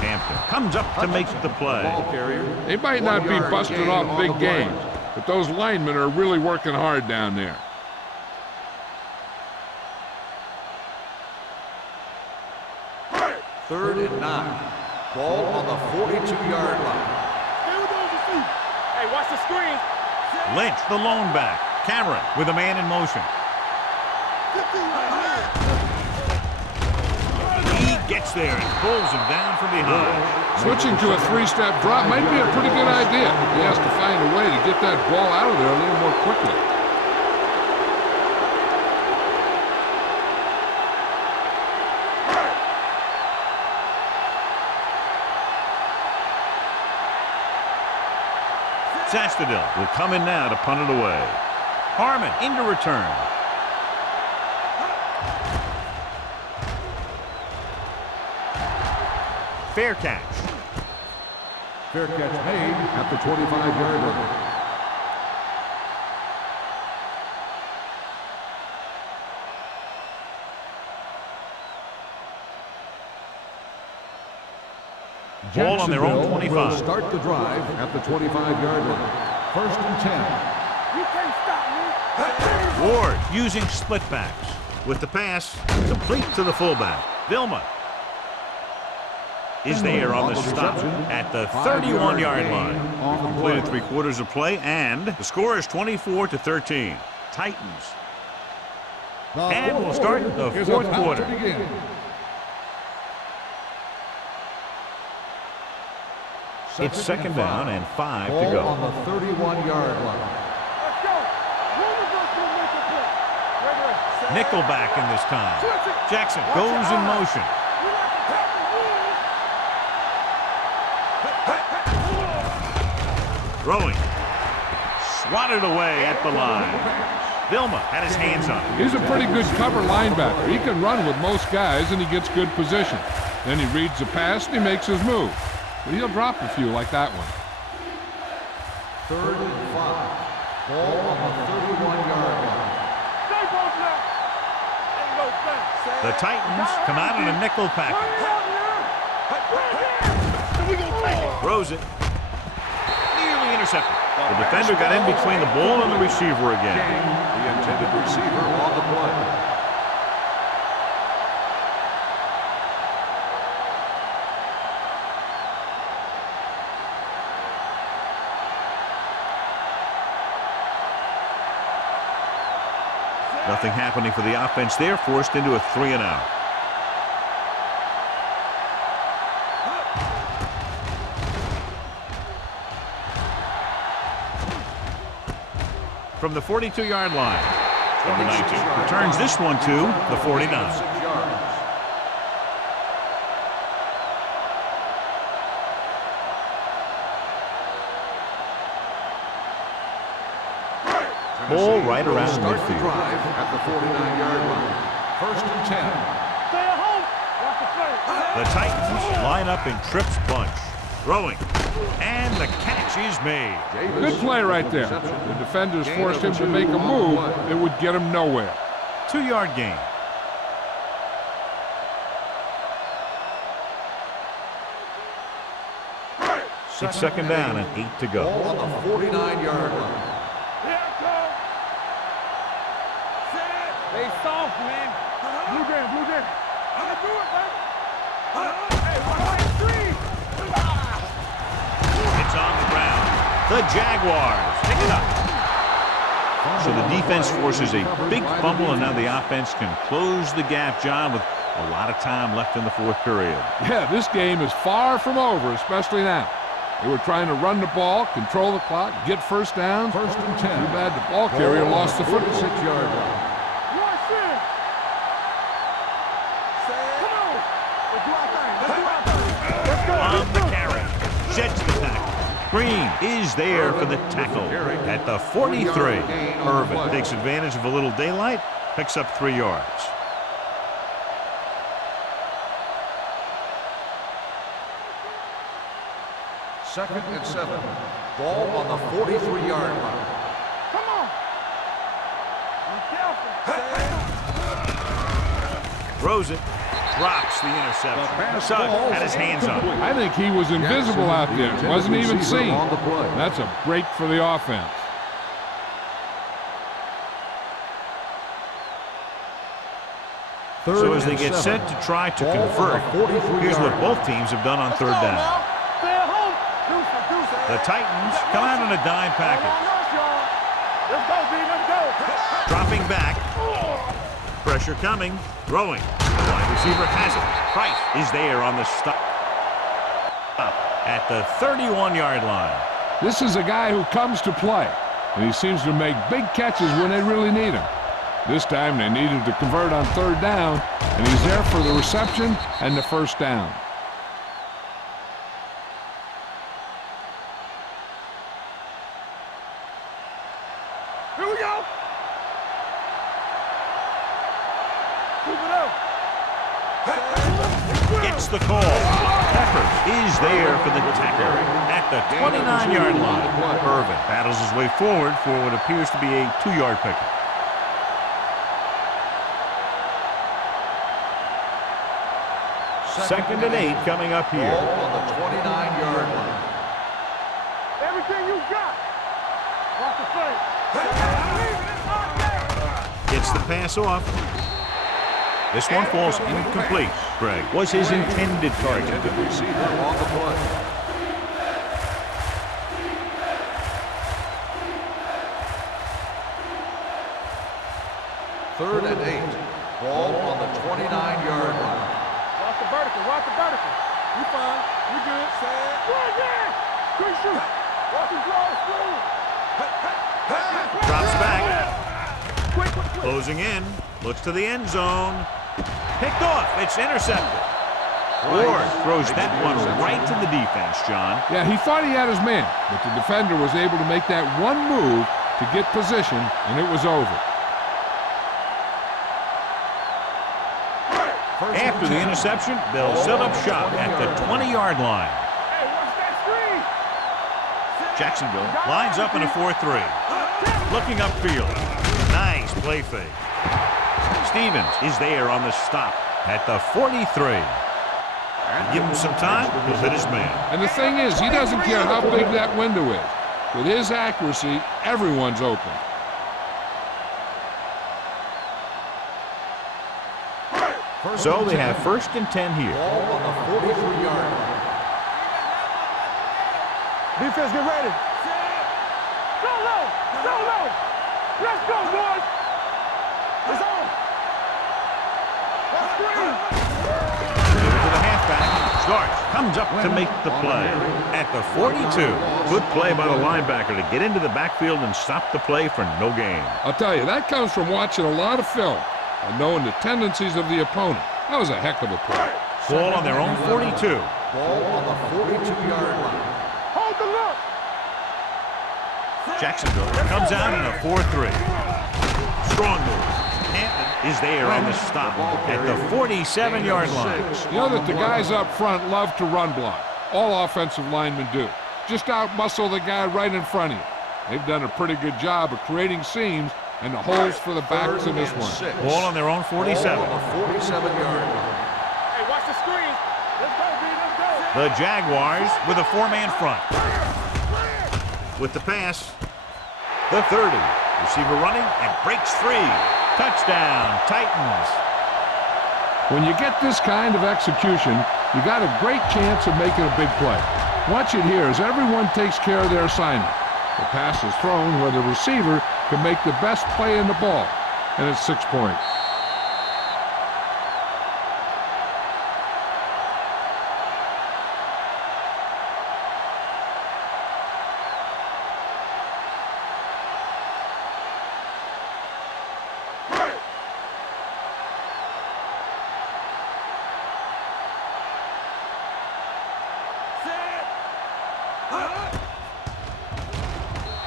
Hampton comes up to make the play. They might not be busted off big games, but those linemen are really working hard down there. Third and 9. Ball on the 42-yard line. Stay with those receivers. Hey, watch the screen. Lynch, the lone back. Cameron with a man in motion. He gets there and pulls him down from behind. Switching to a three-step drop might be a pretty good idea. He has to find a way to get that ball out of there a little more quickly. Sastadil will come in now to punt it away. Harmon into return. Fair catch. Fair catch made at the 25-yard line. Ball on their own 25. Will start the drive at the 25-yard line. First and 10. You can't stop me. Ward using split backs. With the pass, complete to the fullback. Vilma is there on the stop at the 31-yard line. We've completed 3/4 of play, and the score is 24-13. Titans. And we'll start the fourth quarter. It's second down and 5 to go. On the 31-yard line. Let's go. Nickelback in this time. Jackson goes in motion. Throwing. Swatted away at the line. Vilma had his hands on it. He's a pretty good cover linebacker. He can run with most guys, and he gets good position. Then he reads the pass, and he makes his move. But he'll drop a few like that one. Third and 5. Ball on the 31-yard line. The Titans come out in a nickel package. Throws it. Nearly intercepted. The defender got in between the ball and the receiver again. The intended receiver on the play. Nothing happening for the offense there, forced into a 3-and-out. From the 42-yard line, number 19 returns this one to the 49. ball right around Start the midfield. drive at the 49-yard line. First and 10. Stay at home. Watch the play. The Titans line up in trips bunch. Throwing. And the catch is made. Good play right there. The defenders forced him to make a move that would get him nowhere. 2-yard gain. It's second down and 8 to go. Ball on the 49-yard line. Here it comes. Stay soft, man. Blue game, blue game. I'm gonna do it, man. Hey, one three. It's on the ground. The Jaguars pick it up. So the defense forces a big fumble, and now the offense can close the gap, John, with a lot of time left in the fourth period. Yeah, this game is far from over, especially now. They were trying to run the ball, control the clock, get first down. First and 10. Too bad the ball carrier lost the football. 46-yard line. Rush in. Come on. Let's do our thing. Let's do our thing. Let's go. On the carry. Sheds the tackle. Green is there for the tackle at the 43. Irvin takes advantage of a little daylight, picks up 3 yards. Second and 7. Ball on the 43-yard line. Come on. Be careful. Throws it. Drops the interception. Sugg had his hands on it. I think he was invisible out there. Wasn't even seen. That's a break for the offense. So as they get set to try to convert, here's what both teams have done on third down. Stay at home. The Titans come out in a dime package. Let's go, B. Let's go. Dropping back. Pressure coming. Throwing. The wide receiver has it. Price is there on the stop at the 31-yard line. This is a guy who comes to play, and he seems to make big catches when they really need him. This time they needed to convert on third down, and he's there for the reception and the first down. Here we go. Keep it up. Gets the call. Peppers is there for the tackle at the 29-yard line. Irvin battles his way forward for what appears to be a 2-yard pickup. Second and 8 coming up here. Ball on the 29-yard line. Everything you got. Watch the play. Gets the pass off. This one falls incomplete. Greg was his intended target. Receiver on the play. Third and 8. Ball on the 29-yard line. Watch the vertical. Watch the vertical. You fine. You good. Good, yeah. Good shoot. Watch him draw his through. Drops back. Quick. Closing in. Looks to the end zone. Picked off. It's intercepted. Ward throws that one right to the defense, John. Yeah, he thought he had his man, but the defender was able to make that one move to get position, and it was over. After the interception, they'll set up shop at the 20-yard line. Hey, watch that screen. Jacksonville lines up in a 4-3. Looking upfield. Nice play fake. Stevens is there on the stop at the 43. Give him some time, he'll hit his man. And the thing is, he doesn't care how big that window is. With his accuracy, everyone's open. So they have first and 10 here. Ball on the 43-yard line. Defense, get ready. Go low. Go low. Let's go, boys. It's on. Let's screen. Give it to the halfback. Starks comes up to make the play at the 42. Good play by the linebacker to get into the backfield and stop the play for no gain. I'll tell you, that comes from watching a lot of film and knowing the tendencies of the opponent. That was a heck of a play. Ball on their own 42. Ball on the 42-yard line. Hold the look. Jacksonville comes out in a 4-3. Strong move. Hampton is there on the stop at the 47-yard line. You know that the guys up front love to run block. All offensive linemen do. Just out-muscle the guy right in front of you. They've done a pretty good job of creating seams and the holes for the backs in this one. Ball on their own 47. 47-yard line. Hey, watch the screen. Let's go, B. Let's go. The Jaguars with a 4-man front. With the pass, the 30. Receiver running and breaks free. Touchdown, Titans. When you get this kind of execution, you got a great chance of making a big play. Watch it here as everyone takes care of their assignment. The pass is thrown where the receiver can make the best play in the ball, and it's 6 points.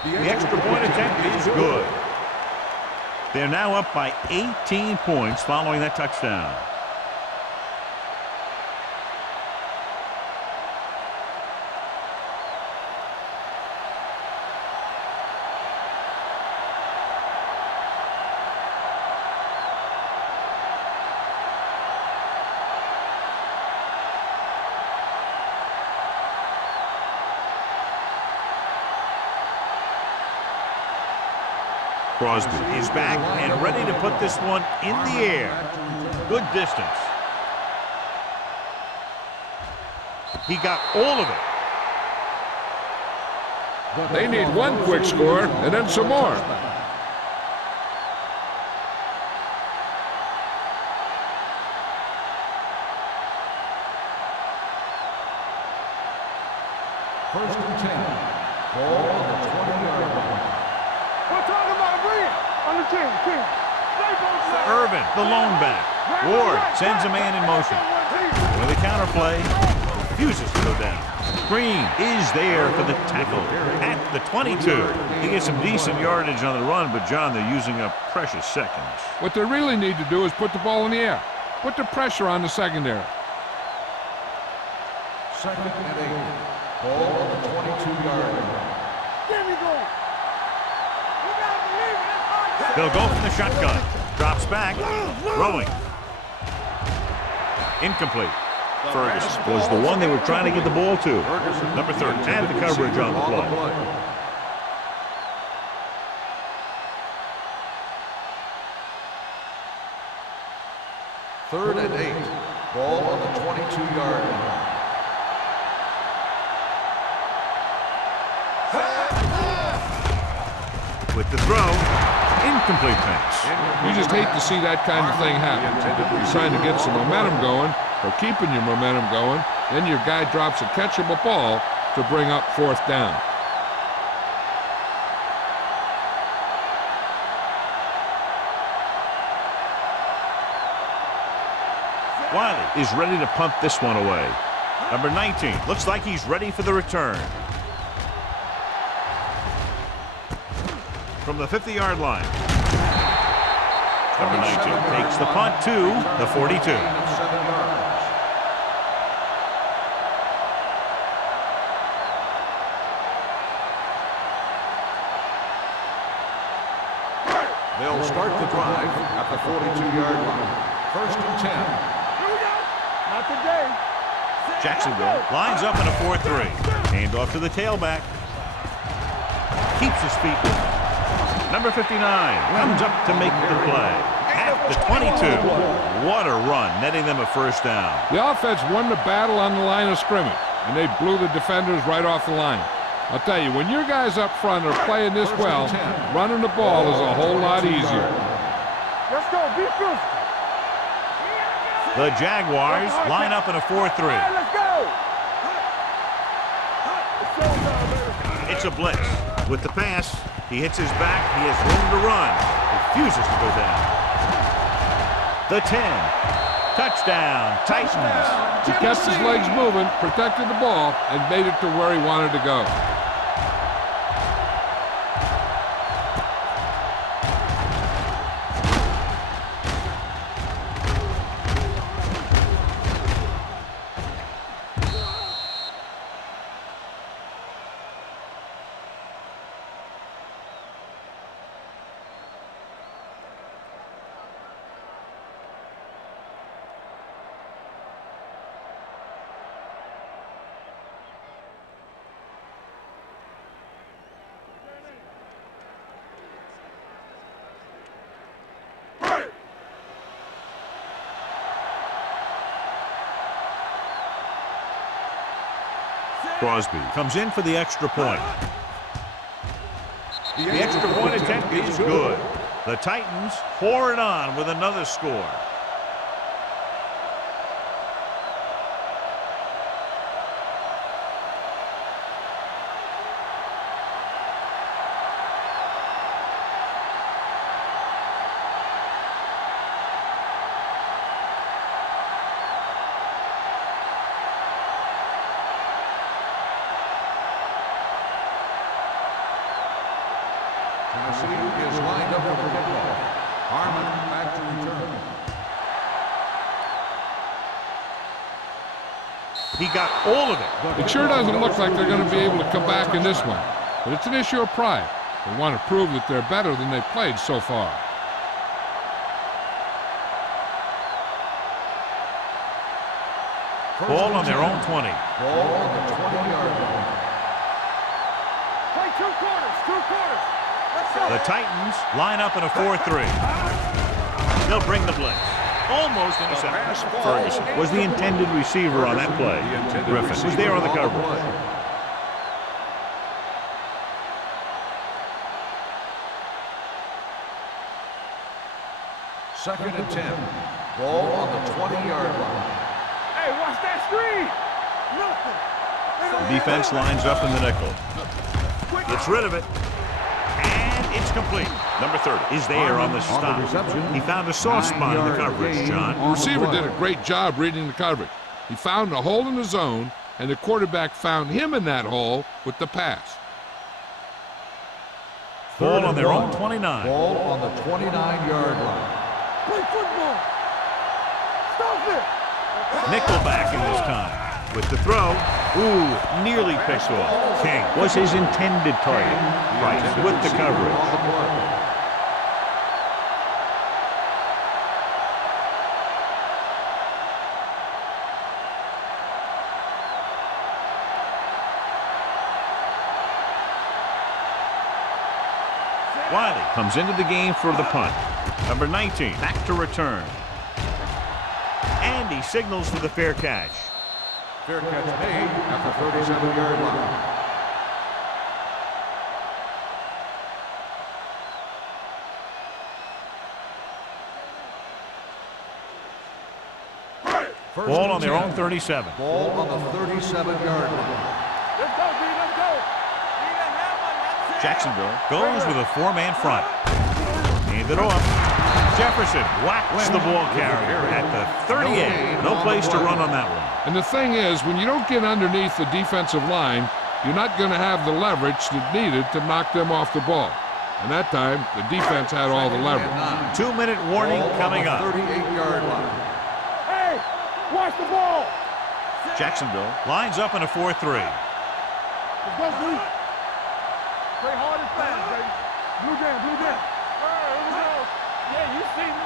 The extra point attempt is good. They're now up by 18 points following that touchdown. Crosby is back and ready to put this one in the air. Good distance. He got all of it. They need one quick score and then some more. First and 10. Ball on the 20-yard line. We're talking about agreeing on the team. Irvin, the lone back. Ward sends a man in motion. With a counterplay, refuses to go down. Green is there for the tackle at the 22. He gets some decent yardage on the run, but, John, they're using up precious seconds. What they really need to do is put the ball in the air. Put the pressure on the secondary. Second and 8. Ball on the 22-yard line. There we go. You gotta believe it. It's hard. They'll go from the shotgun. Drops back. Throwing. Incomplete. Ferguson was the one they were trying to get the ball to. Number 13. And the coverage on the play. Third and 8. Ball on the 22-yard line. With the throw, incomplete pass. You just hate to see that kind of thing happen. You're trying to get some momentum going, or keeping your momentum going, then your guy drops a catchable ball to bring up fourth down. Wiley is ready to punt this one away. Number 19 looks like he's ready for the return. From the 50-yard line. Number 19 takes the punt to the 42. They'll start the drive at the 42-yard line. First and 10. Not today. Jacksonville lines up in a 4-3. Hand off to the tailback. Keeps his feet. Number 59 comes up to make the play. At the 22. What a run, netting them a first down. The offense won the battle on the line of scrimmage, and they blew the defenders right off the line. I'll tell you, when your guys up front are playing this well, running the ball is a whole lot easier. Let's go. Be physical. The Jaguars line up in a 4-3. Let's go. It's a blitz. With the pass, he hits his back. He has room to run. Refuses to go down. The 10. Touchdown, Titans. He kept his legs moving, protected the ball, and made it to where he wanted to go. Crosby. Comes in for the extra point. The extra point attempt is good. The Titans pour it on with another score. Tennessee is lined up for the kickoff. Harmon back to return. He got all of it. It sure doesn't look like they're going to be able to come back in this one. But it's an issue of pride. They want to prove that they're better than they've played so far. Ball on their own 20. Ball on the 20-yard line. Play two quarters. Let's go. The Titans line up in a 4-3. They'll bring the blitz. Almost intercepted. Ferguson was the intended receiver on that play. Griffin was there on the coverage. Second and 10. Ball on the 20-yard line. Hey, watch that screen. Nothing. The defense lines up in the nickel. Gets rid of it. And it's complete. Number 30. Is there on the stop. reception. He found a soft spot in the coverage, John. The receiver did a great job reading the coverage. He found a hole in the zone, and the quarterback found him in that hole with the pass. Ball on their own 29. Ball on the 29-yard line. Play football. Stop it. Nickelback in this time. With the throw. Ooh, nearly picked off. King was his intended target. Price with the coverage. Wiley comes into the game for the punt. Number 19, back to return. And he signals for the fair catch. Fair catch made at the 37-yard line. Ball on their own 37. Ball on the 37-yard line. Let's go, B. Let's go. Jacksonville goes with a four-man front. Hand it off. Jefferson whacks the ball carrier at the 38. No place to run on that one. And the thing is, when you don't get underneath the defensive line, you're not going to have the leverage that needed to knock them off the ball. And that time, the defense had all the leverage. 2-minute warning coming up. 38-yard line. Hey, watch the ball. Jacksonville lines up in a 4-3. Let's go, Blue. Play hard and fast, baby. Blue down, blue down. Here we go. Yeah, you see me.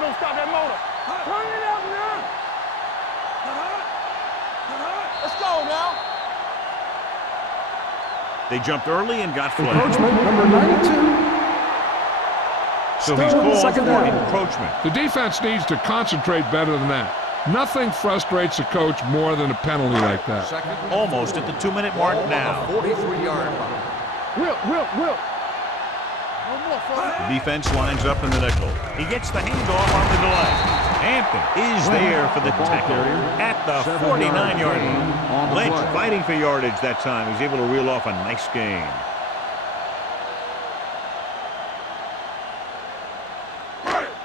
Don't stop that motor. Turn it up now. Let's go now. They jumped early and got flagged. Encroachment number 92. So he's Still called second for down. encroachment. The defense needs to concentrate better than that. Nothing frustrates a coach more than a penalty like that. Second and Almost at the 2-minute mark ball now. on the 43-yard line. Will. No more, The fellas. defense lines up in the nickel. He gets the handoff on the delay. Hampton is there for the tackle at the 49-yard line. Lynch fighting for yardage that time. He's able to reel off a nice gain.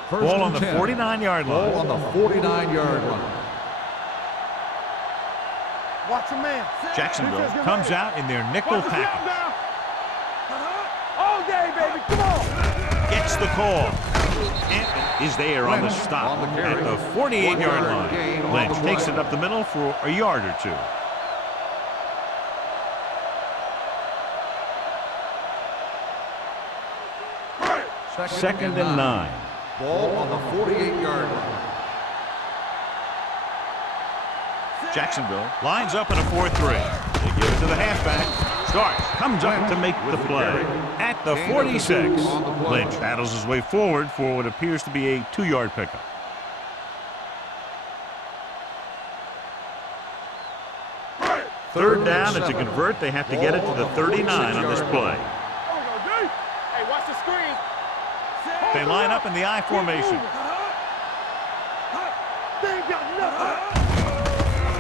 Ball on the 49-yard Ball on line. the 49-yard line. Watch your man. Jacksonville Defense, get comes ready. out in their nickel Watch the snap package. now. All day, baby. Come on. Gets the call. Hampton is there on the stop on the carry. at the 48-yard 1 yard gain line. on Lynch the takes play. it up the middle for a yard or two. Second and 9. Ball on the 48-yard line. Jacksonville lines up in a 4-3. They give it to the halfback. Starks comes up to make the play at the 46. Lynch battles his way forward for what appears to be a 2-yard pickup. Third down, and to convert, they have to get it to the 39 on this play. Hey, watch the screen. They line up in the I formation. They ain't got nothing.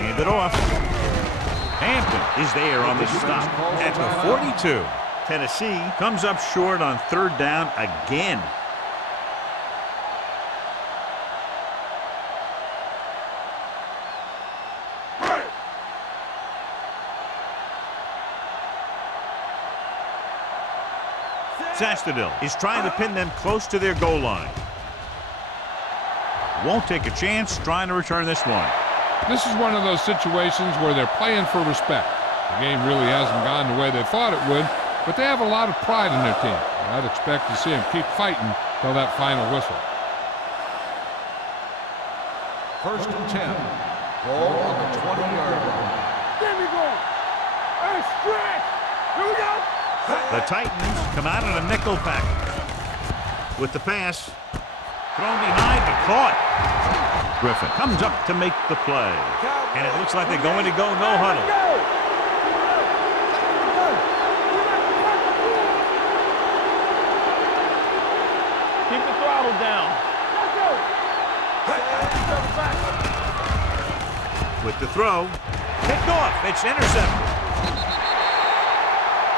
Hand it off. Hampton is there on the stop at the 42. Tennessee comes up short on third down again. Zastadil is trying to pin them close to their goal line. Won't take a chance trying to return this one. This is one of those situations where they're playing for respect. The game really hasn't gone the way they thought it would, but they have a lot of pride in their team. I'd expect to see them keep fighting till that final whistle. First and 10. Ball on the 20-yard line. There we go. Hey, stretch. Here we go. The Titans come out in a nickel package. With the pass, thrown behind but caught. Griffin comes up to make the play. And it looks like they're going to go no huddle. Keep the throttle down. With the throw, picked off. It's intercepted.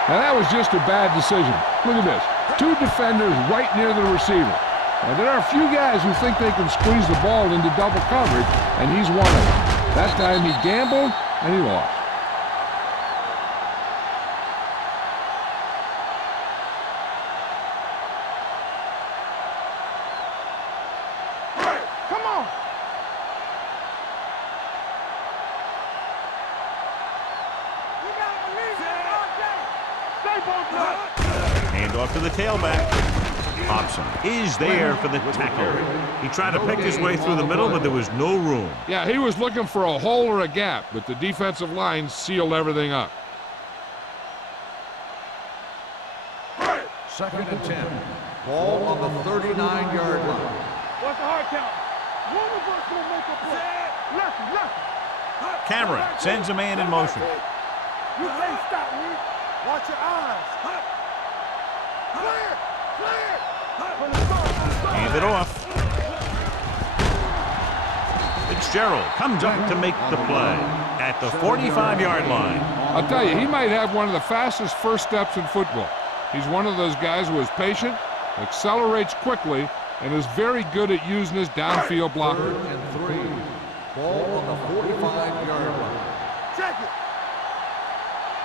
Now that was just a bad decision. Look at this. Two defenders right near the receiver. Now there are a few guys who think they can squeeze the ball into double coverage, and he's one of them. That time he gambled, and he lost. Come on. You gotta believe it all day. Stay both up. Hand off to the tailback. Hobson is there for the tackle. He tried to pick his way through the middle, but there was no room. Yeah, he was looking for a hole or a gap, but the defensive line sealed everything up. Second and 10. Ball on the 39-yard line. What's the hard count? One of us will make a play. Left. Cameron sends a man in motion. You can't stop me. Watch your eyes. Clear. Hand it off. Fitzgerald comes up to make the play at the 45-yard line. I'll tell you, he might have one of the fastest first steps in football. He's one of those guys who is patient, accelerates quickly, and is very good at using his downfield blocker. Third and 3. Ball on the 45-yard line. Check it.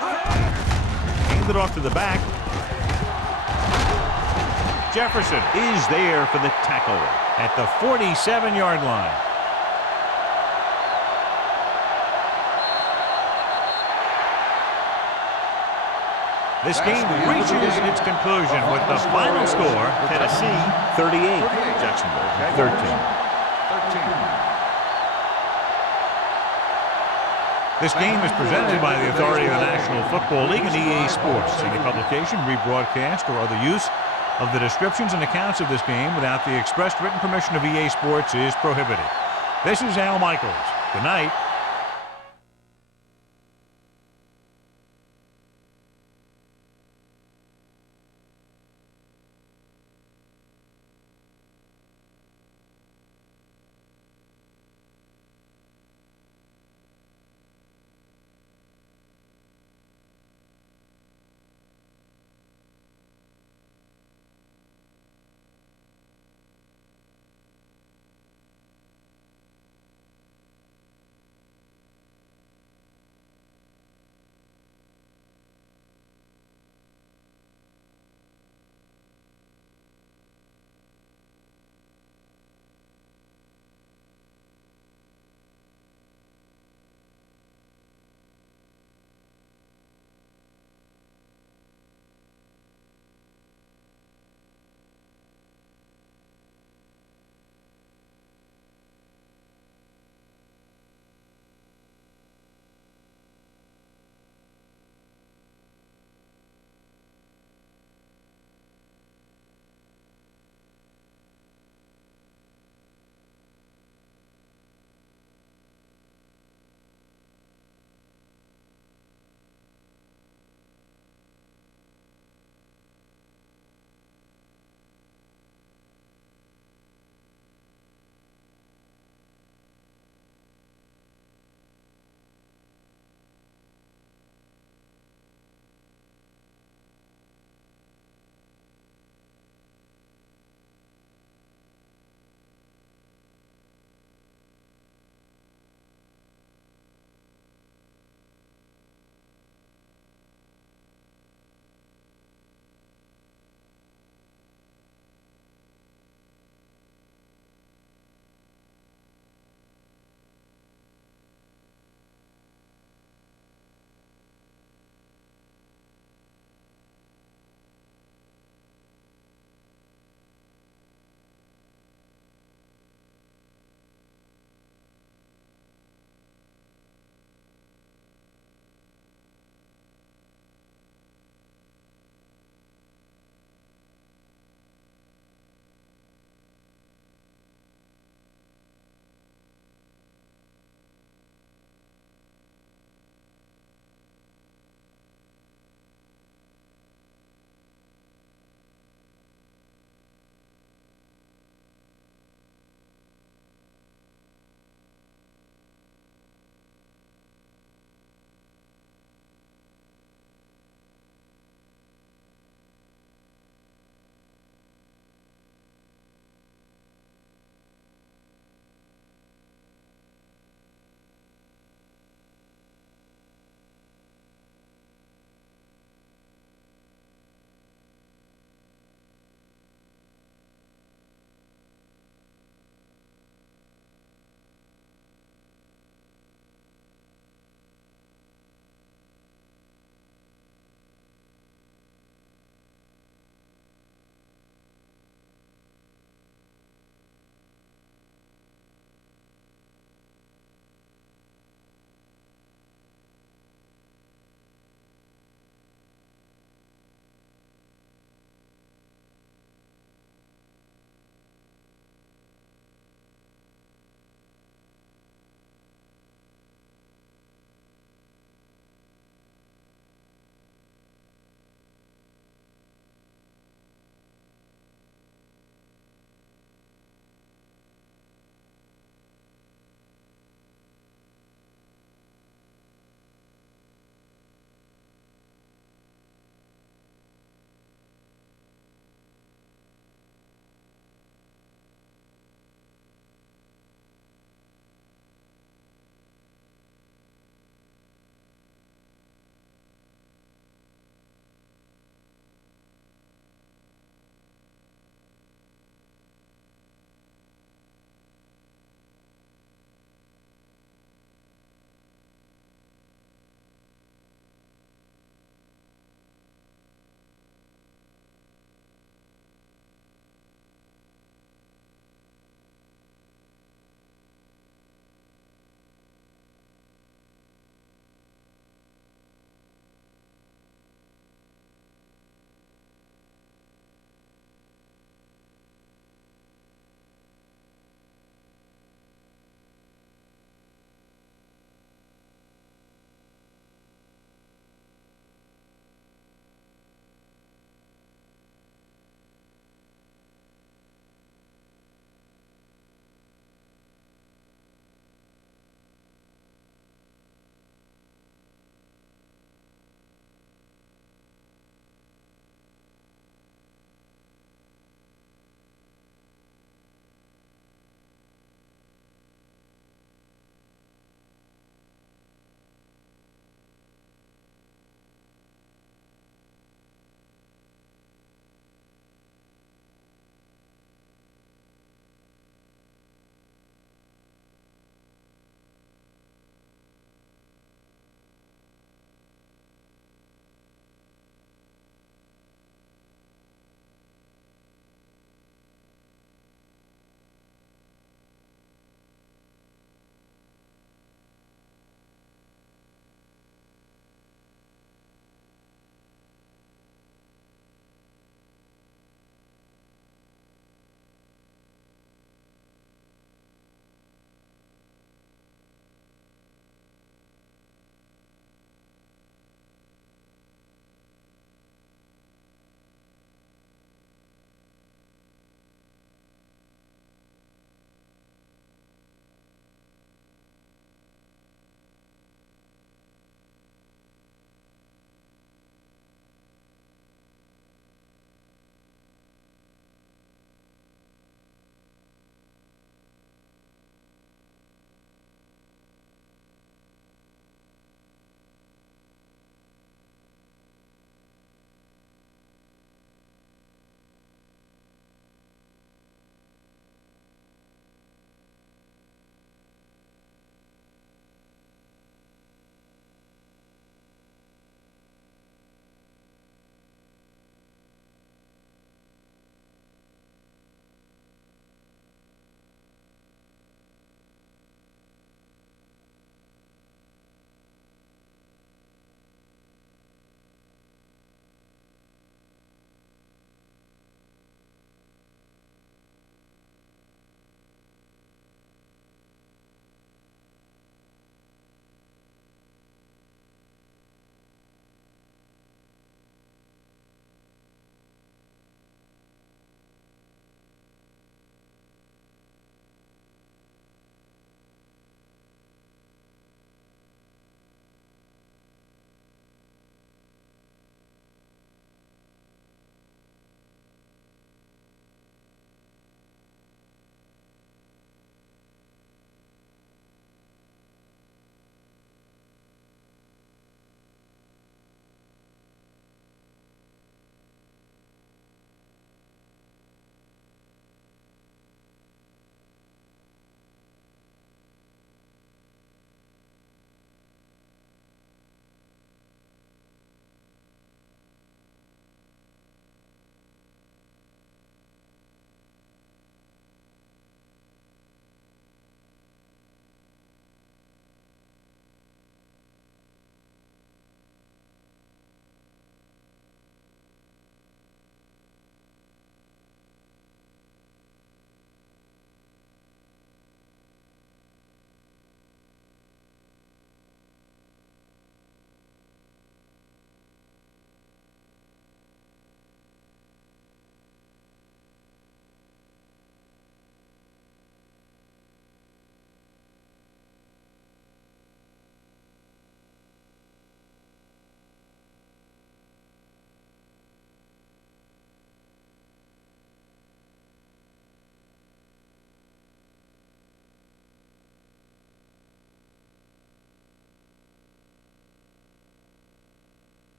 Hand it off to the back. Jefferson is there for the tackle at the 47-yard line. This game reaches its conclusion with the final score, Tennessee 38, Jacksonville 13. This game is presented by the authority of the National Football League and EA Sports. Any publication, rebroadcast, or other use of the descriptions and accounts of this game without the expressed written permission of EA Sports is prohibited. This is Al Michaels. Good night.